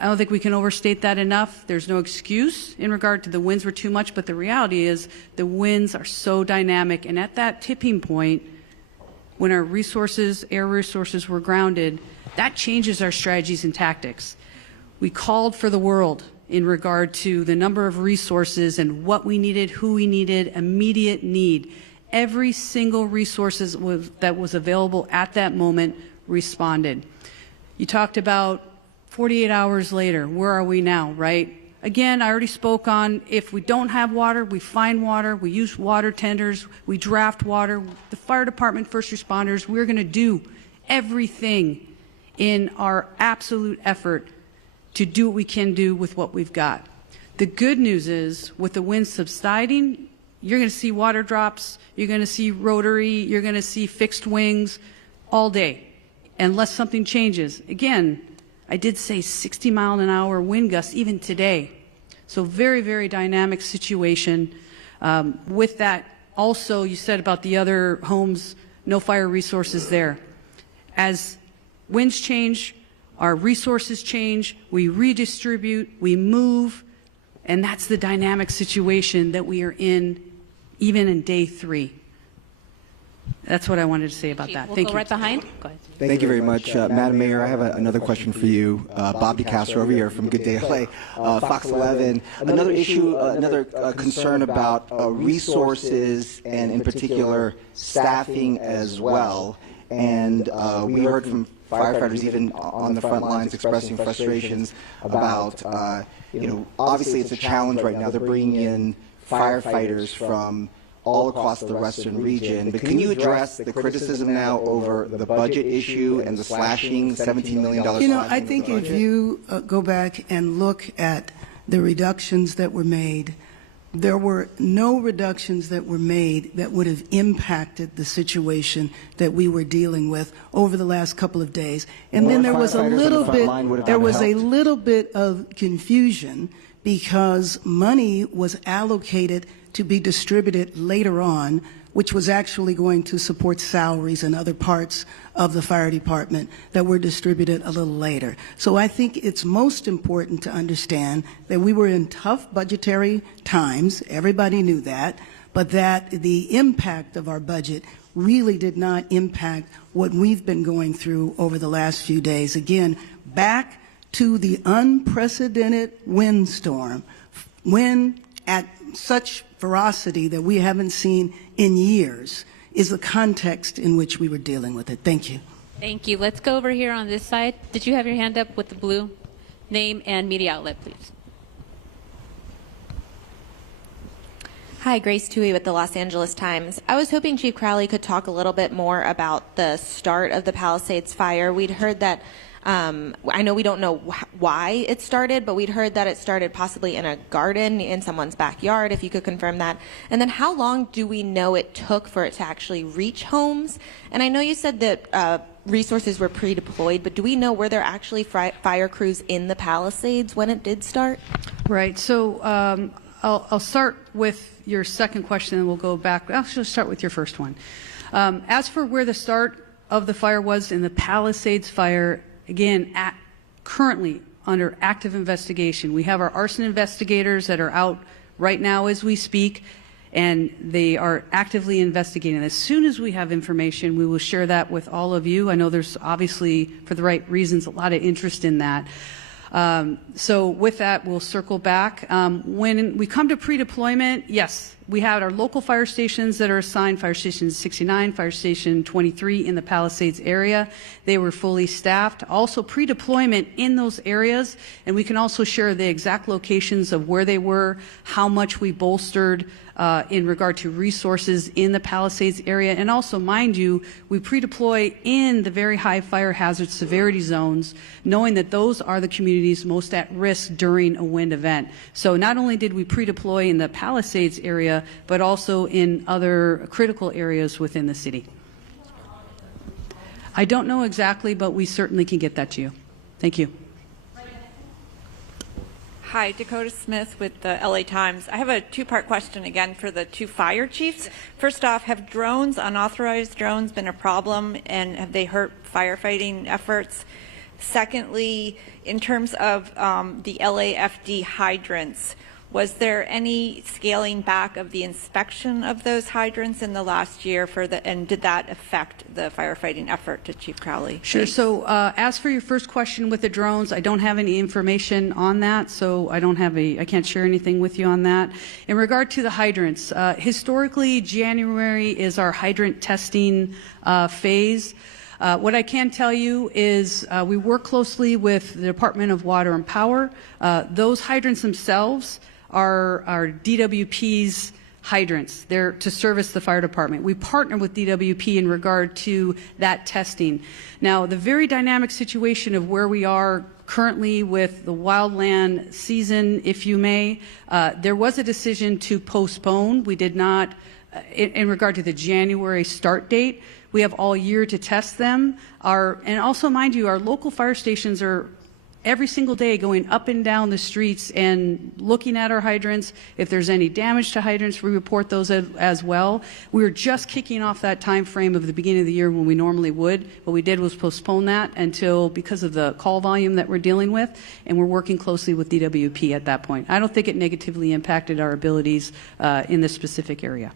I don't think we can overstate that enough. There's no excuse in regard to the winds were too much, but the reality is the winds are so dynamic, and at that tipping point, when our resources, air resources were grounded, that changes our strategies and tactics. We called for the world in regard to the number of resources and what we needed, who we needed, immediate need. Every single resource that was available at that moment responded. You talked about 48 hours later, where are we now, right? Again, I already spoke on if we don't have water, we find water, we use water tenders, we draft water. The fire department, first responders, we're going to do everything in our absolute effort to do what we can do with what we've got. The good news is, with the wind subsiding, you're going to see water drops, you're going to see rotary, you're going to see fixed wings all day, unless something changes. Again, I did say 60-mile-an-hour wind gusts even today. So very, very dynamic situation. With that, also, you said about the other homes, no fire resources there. As winds change, our resources change, we redistribute, we move, and that's the dynamic situation that we are in even in day 3. That's what I wanted to say about that. We'll go right behind. Go ahead. Thank you very much. Madam Mayor, I have another question for you. Bob DeCastro over here from Good Day LA, Fox 11. Another issue, another concern about resources and in particular staffing as well. And we heard from firefighters even on the front lines expressing frustrations about, obviously it's a challenge right now. They're bringing in firefighters from all across the western region. But can you address the criticism now over the budget issue and the slashing, $17 million? I think if you go back and look at the reductions that were made, there were no reductions that were made that would have impacted the situation that we were dealing with over the last couple of days. And then there was a little bit of confusion because money was allocated to be distributed later on, which was actually going to support salaries and other parts of the fire department that were distributed a little later. So I think it's most important to understand that we were in tough budgetary times, everybody knew that, but that the impact of our budget really did not impact what we've been going through over the last few days. Again, back to the unprecedented windstorm, when at such ferocity that we haven't seen in years, is the context in which we were dealing with it. Thank you. Thank you. Let's go over here on this side. Did you have your hand up with the blue? Name and media outlet, please. Hi, Grace Tui with the Los Angeles Times. I was hoping Chief Crowley could talk a little bit more about the start of the Palisades fire. We'd heard that I know we don't know why it started, but we'd heard that it started possibly in a garden in someone's backyard, if you could confirm that. And then how long do we know it took for it to actually reach homes? And I know you said that resources were pre-deployed, but do we know were there actually fire crews in the Palisades when it did start? Right. So I'll start with your second question and we'll go back. I'll just start with your first one. As for where the start of the fire was in the Palisades fire, again, currently under active investigation. We have our arson investigators that are out right now as we speak, and they are actively investigating. As soon as we have information, we will share that with all of you. I know there's obviously, for the right reasons, a lot of interest in that. So with that, we'll circle back. When we come to pre-deployment, yes, we had our local fire stations that are assigned, Fire Station 69, Fire Station 23 in the Palisades area. They were fully staffed. Also pre-deployment in those areas, and we can also share the exact locations of where they were, how much we bolstered in regard to resources in the Palisades area. And also, mind you, we pre-deploy in the very high fire hazard severity zones, knowing that those are the communities most at risk during a wind event. So not only did we pre-deploy in the Palisades area, but also in other critical areas within the city. I don't know exactly, but we certainly can get that to you. Thank you. Hi, Dakota Smith with the LA Times. I have a two-part question again for the two fire chiefs. First off, have drones, unauthorized drones, been a problem, and have they hurt firefighting efforts? Secondly, in terms of the LAFD hydrants, was there any scaling back of the inspection of those hydrants in the last year and did that affect the firefighting effort, to Chief Crowley? Sure. Thanks. So as for your first question with the drones, I don't have any information on that, so I can't share anything with you on that. In regard to the hydrants, historically, January is our hydrant testing phase. What I can tell you is we work closely with the Department of Water and Power. Those hydrants themselves are DWP's hydrants. They're to service the fire department. We partner with DWP in regard to that testing. Now, the very dynamic situation of where we are currently with the wildland season, if you may, there was a decision to postpone. We did not, in regard to the January start date, we have all year to test them. And also, mind you, our local fire stations are every single day going up and down the streets and looking at our hydrants. If there's any damage to hydrants, we report those as well. We were just kicking off that time frame of the beginning of the year when we normally would. What we did was postpone that until, because of the call volume that we're dealing with, and we're working closely with DWP at that point. I don't think it negatively impacted our abilities in this specific area.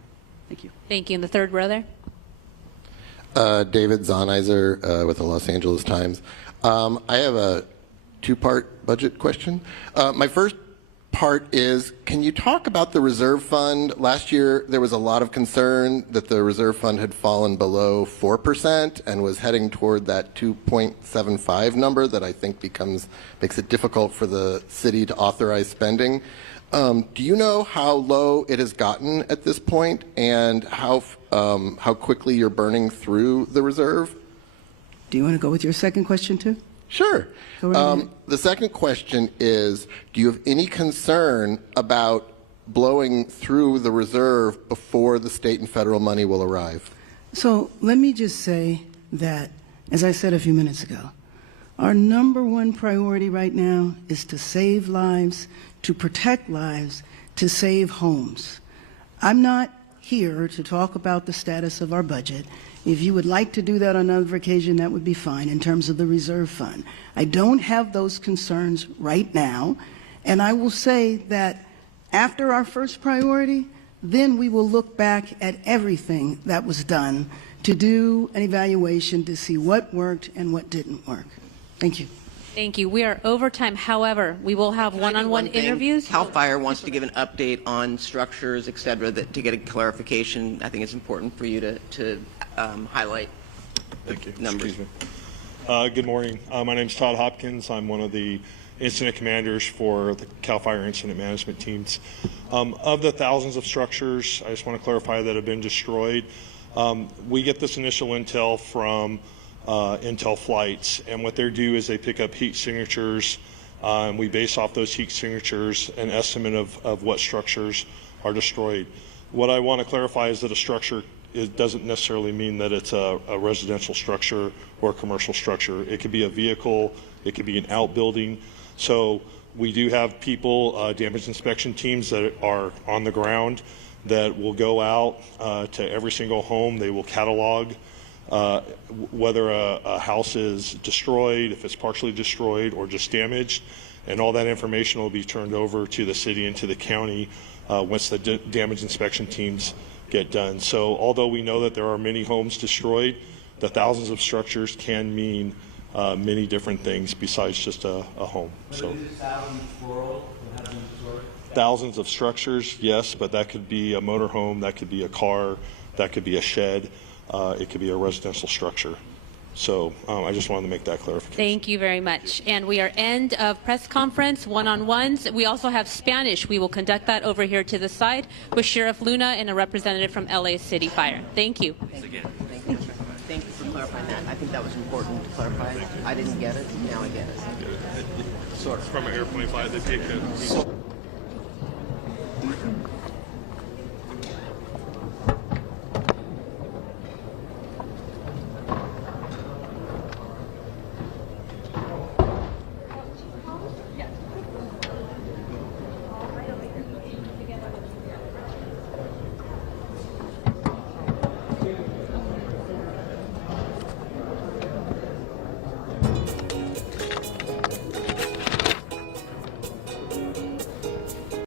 Thank you. Thank you. And the third row there. David Zahnizer with the Los Angeles Times. I have a two-part budget question. My first part is, can you talk about the reserve fund? Last year, there was a lot of concern that the reserve fund had fallen below 4% and was heading toward that 2.75 number that I think makes it difficult for the city to authorize spending. Do you know how low it has gotten at this point and how quickly you're burning through the reserve? Do you want to go with your second question too? Sure. The second question is, do you have any concern about blowing through the reserve before the state and federal money will arrive? So let me just say that, as I said a few minutes ago, our number one priority right now is to save lives, to protect lives, to save homes. I'm not here to talk about the status of our budget. If you would like to do that on another occasion, that would be fine in terms of the reserve fund. I don't have those concerns right now, and I will say that after our first priority, then we will look back at everything that was done to do an evaluation to see what worked and what didn't work. Thank you. Thank you. We are over time. However, we will have one-on-one interviews. CAL FIRE wants to give an update on structures, et cetera, to get a clarification. I think it's important for you to highlight the numbers. Good morning. My name is Todd Hopkins. I'm one of the incident commanders for the CAL FIRE incident management teams. Of the thousands of structures, I just want to clarify that have been destroyed. We get this initial intel from intel flights, and what they do is they pick up heat signatures, and we base off those heat signatures an estimate of what structures are destroyed. What I want to clarify is that a structure doesn't necessarily mean that it's a residential structure or a commercial structure. It could be a vehicle, it could be an outbuilding. So we do have people, damage inspection teams that are on the ground that will go out to every single home. They will catalog whether a house is destroyed, if it's partially destroyed or just damaged, and all that information will be turned over to the city and to the county once the damage inspection teams get done. So although we know that there are many homes destroyed, the thousands of structures can mean many different things besides just a home. So. thousands of structures, yes, but that could be a motorhome, that could be a car, that could be a shed, it could be a residential structure. So I just wanted to make that clarification. Thank you very much. And we are end of press conference, one-on-ones. We also have Spanish. We will conduct that over here to the side with Sheriff Luna and a representative from LA City Fire. Thank you. Thank you for clarifying that. I think that was important to clarify. I didn't get it. Now I get it. So from an airplane flight, they pick